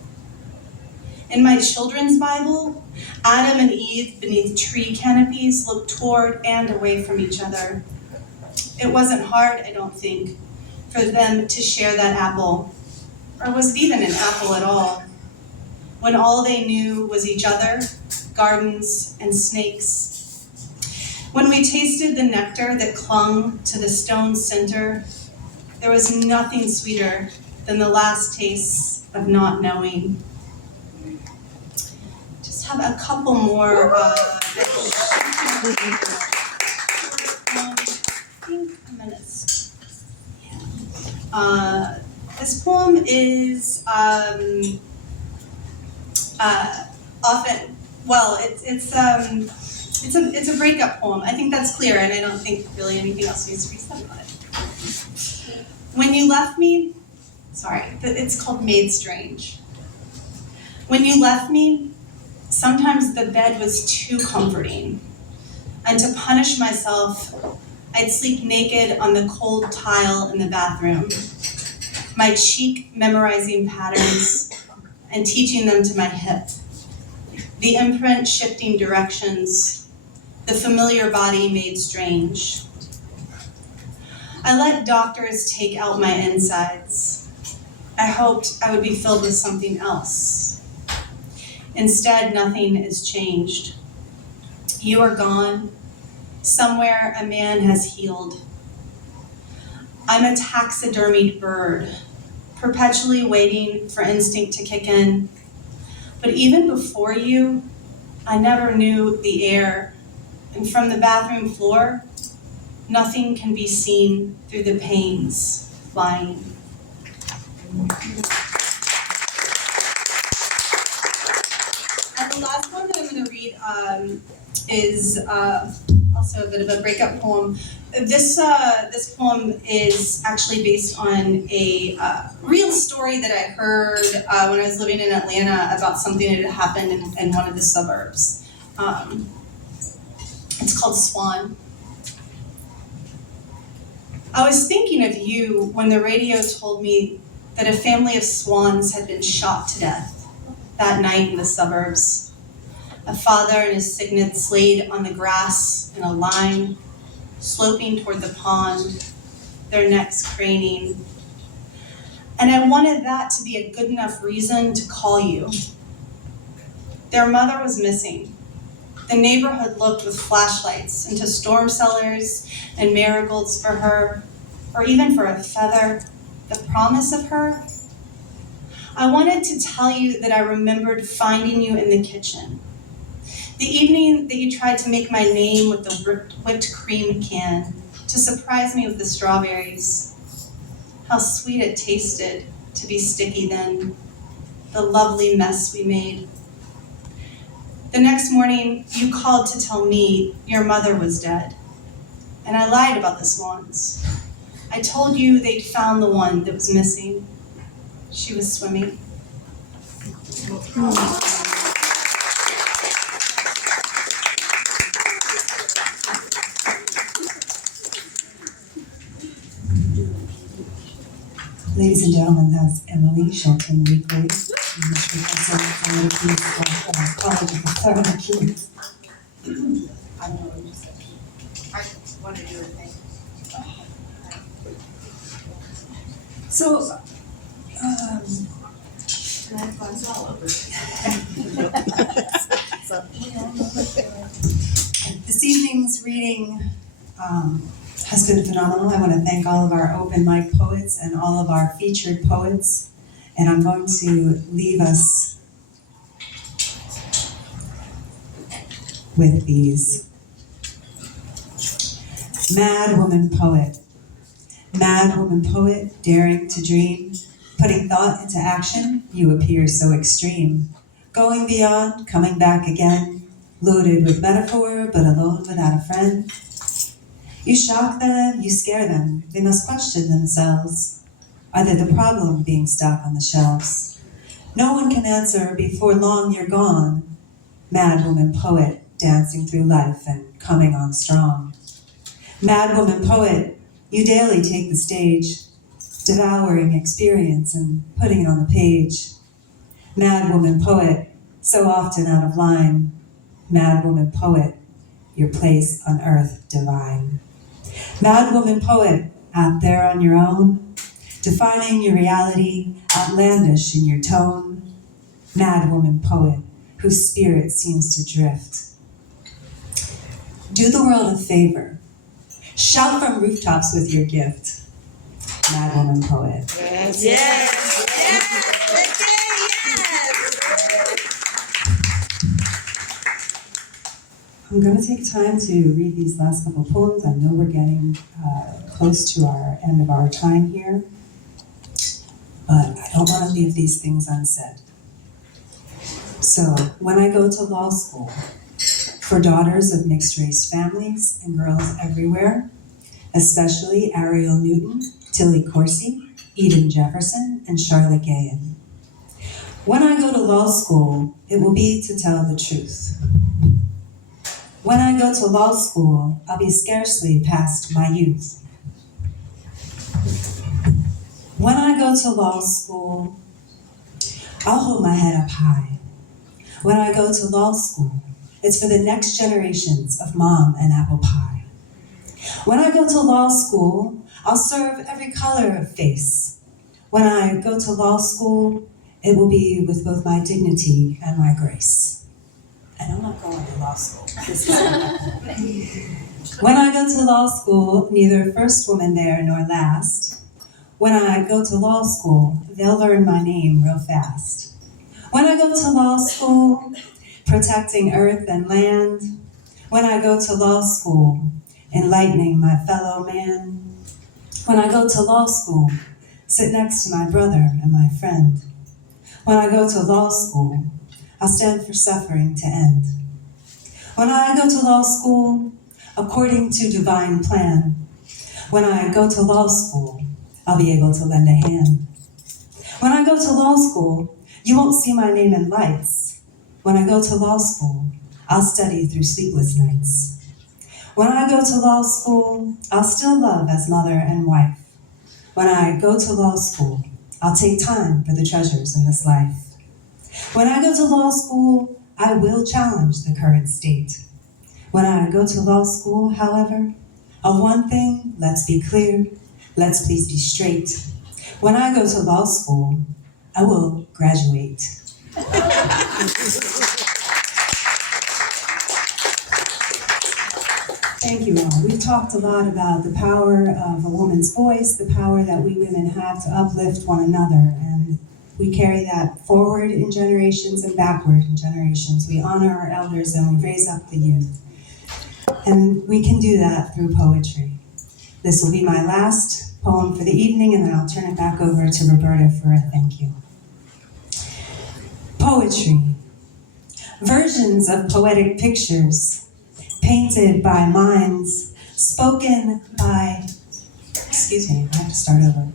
In my children's Bible, Adam and Eve beneath tree canopies looked toward and away from each other. It wasn't hard, I don't think, for them to share that apple. Or was it even an apple at all? When all they knew was each other, gardens, and snakes. When we tasted the nectar that clung to the stone center, there was nothing sweeter than the last taste of not knowing. Just have a couple more. This poem is often, well, it's a breakup poem. I think that's clear, and I don't think really anything else needs to be said about it. When you left me, it's called Made Strange. When you left me, sometimes the bed was too comforting, and to punish myself, I'd sleep naked on the cold tile in the bathroom. my cheek memorizing patterns and teaching them to my hip, the imprint shifting directions, the familiar body made strange. I let doctors take out my insides. I hoped I would be filled with something else. Instead, nothing is changed. You are gone. Somewhere a man has healed. I'm a taxidermied bird, perpetually waiting for instinct to kick in. But even before you, I never knew the air. And from the bathroom floor, nothing can be seen through the panes flying. And the last one that I'm going to read is also a bit of a breakup poem. This poem is actually based on a real story that I heard when I was living in Atlanta about something that had happened in one of the suburbs. It's called Swan. I was thinking of you when the radio told me that a family of swans had been shot to death that night in the suburbs. A father and his cygnets laid on the grass in a line, sloping toward the pond, their necks craning. And I wanted that to be a good enough reason to call you. Their mother was missing. The neighborhood looked with flashlights into storm cellars and marigolds for her, or even for a feather, the promise of her. I wanted to tell you that I remembered finding you in the kitchen. The evening that you tried to make my name with the whipped cream can, to surprise me with the strawberries. How sweet it tasted to be sticky then, the lovely mess we made. The next morning, you called to tell me your mother was dead. And I lied about the swans. I told you they'd found the one that was missing. She was swimming. Ladies and gentlemen, that's Emily Shelton Weekly, English professor from the Key West College of the Keys. I want to do a thing. So, this evening's reading has been phenomenal. I want to thank all of our open mic poets and all of our featured poets. And I'm going to leave us with these. Mad woman poet. Mad woman poet, daring to dream. Putting thought into action, you appear so extreme. Going beyond, coming back again. Loaded with metaphor, but alone without a friend. You shock them, you scare them. They must question themselves. Are they the problem being stuck on the shelves? No one can answer, before long you're gone. Mad woman poet, dancing through life and coming on strong. Mad woman poet, you daily take the stage, devouring experience and putting it on the page. Mad woman poet, so often out of line. Mad woman poet, your place on earth divine. Mad woman poet, out there on your own, defining your reality, outlandish in your tone. Mad woman poet, whose spirit seems to drift. Do the world a favor. Shout from rooftops with your gift. Mad woman poet. Yes, yes, yes, I'm going to take time to read these last couple poems. I know we're getting close to our end of our time here, but I don't want to leave these things unsaid. So, when I go to law school, for daughters of mixed-race families and girls everywhere, especially Ariel Newton, Tilly Corsi, Eden Jefferson, and Charlotte Gahan. When I go to law school, it will be to tell the truth. When I go to law school, I'll be scarcely past my youth. When I go to law school, I'll hold my head up high. When I go to law school, it's for the next generations of mom and apple pie. When I go to law school, I'll serve every color of face. When I go to law school, it will be with both my dignity and my grace. And I'm not going to law school. When I go to law school, neither first woman there nor last. When I go to law school, they'll learn my name real fast. When I go to law school, protecting earth and land. When I go to law school, enlightening my fellow man. When I go to law school, sit next to my brother and my friend. When I go to law school, I'll stand for suffering to end. When I go to law school, according to divine plan. When I go to law school, I'll be able to lend a hand. When I go to law school, you won't see my name in lights. When I go to law school, I'll study through sleepless nights. When I go to law school, I'll still love as mother and wife. When I go to law school, I'll take time for the treasures in this life. When I go to law school, I will challenge the current state. When I go to law school, however, of one thing, let's be clear, let's please be straight. When I go to law school, I will graduate. Thank you all. We've talked a lot about the power of a woman's voice, the power that we women have to uplift one another, and we carry that forward in generations and backward in generations. We honor our elders and we raise up the youth. And we can do that through poetry. This will be my last poem for the evening, and then I'll turn it back over to Roberta for a thank you. Poetry. Versions of poetic pictures, painted by minds, spoken by, excuse me, I have to start over.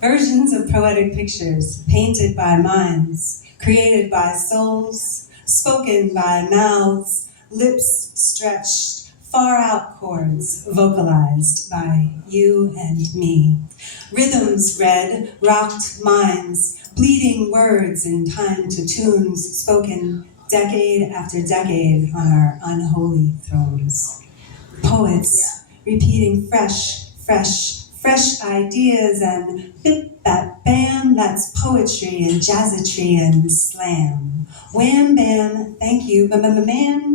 Versions of poetic pictures, painted by minds, created by souls, spoken by mouths, lips stretched, far out chords, vocalized by you and me. Rhythms read, rocked minds, bleeding words in time to tunes, spoken decade after decade on our unholy thrones. Poets repeating fresh ideas and bip, bap, bam, that's poetry and jazzatry and slam. Wham, bam, thank you, man.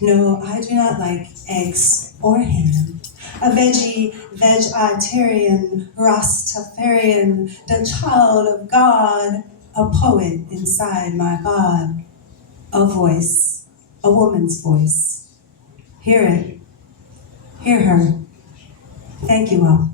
No, I do not like eggs or ham. A veggie, vegetarian, Rastafarian, the child of God, a poet inside my bod. A voice, a woman's voice. Hear it, hear her. Thank you all.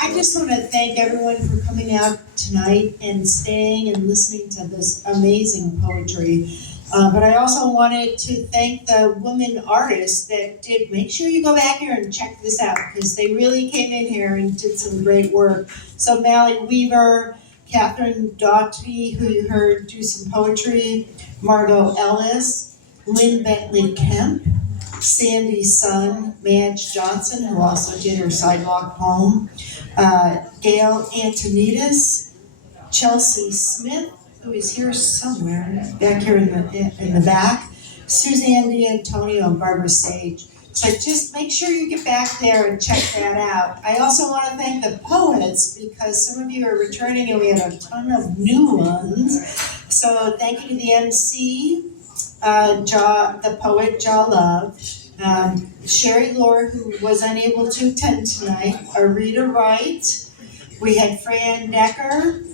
I just want to thank everyone for coming out tonight and staying and listening to this amazing poetry. But I also wanted to thank the women artists that did. Make sure you go back here and check this out, because they really came in here and did some great work. So Mally Weaver, Catherine Daughtry, who you heard do some poetry, Margot Ellis, Lynn Bentley Kemp, Sandy's son, Madge Johnson, who also did her sidewalk poem, Gail Antonides, Chelsea Smith, who is here somewhere, back here in the back, Suzanne D'Antonio and Barbara Sage. So just make sure you get back there and check that out. I also want to thank the poets, because some of you are returning and we had a ton of new ones. So thank you to the MC, the poet Jah Love, Sherry Lord, who was unable to attend tonight, Arita Wright. We had Fran Decker,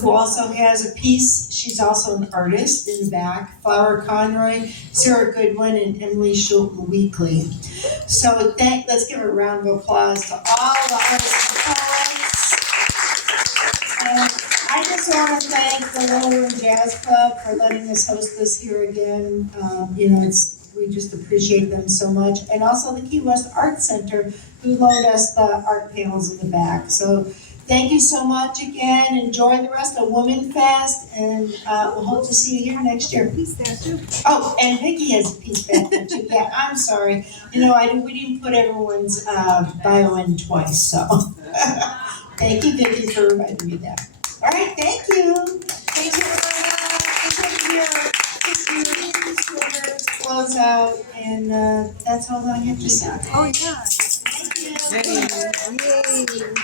who also has a piece. She's also an artist in the back. Flower Conroy, Sarah Goodwin, and Emily Schulten Weekly. So let's give a round of applause to all the artists and poets. And I just want to thank the Little Room Jazz Club for letting us host this here again. We just appreciate them so much. And also the Key West Art Center, who loaned us the art panels in the back. So Thank you so much again. Enjoy the rest of Womenfest, and we'll hope to see you here next year. Oh, and Vicki has a piece back there too. Yeah, I'm sorry. You know, we didn't put everyone's bio in twice, so. Thank you, Vicki, for reminding me that. All right, thank you. Thank you, everyone. Close out, and that's all I have to say. Oh, yeah. Thank you. Yay.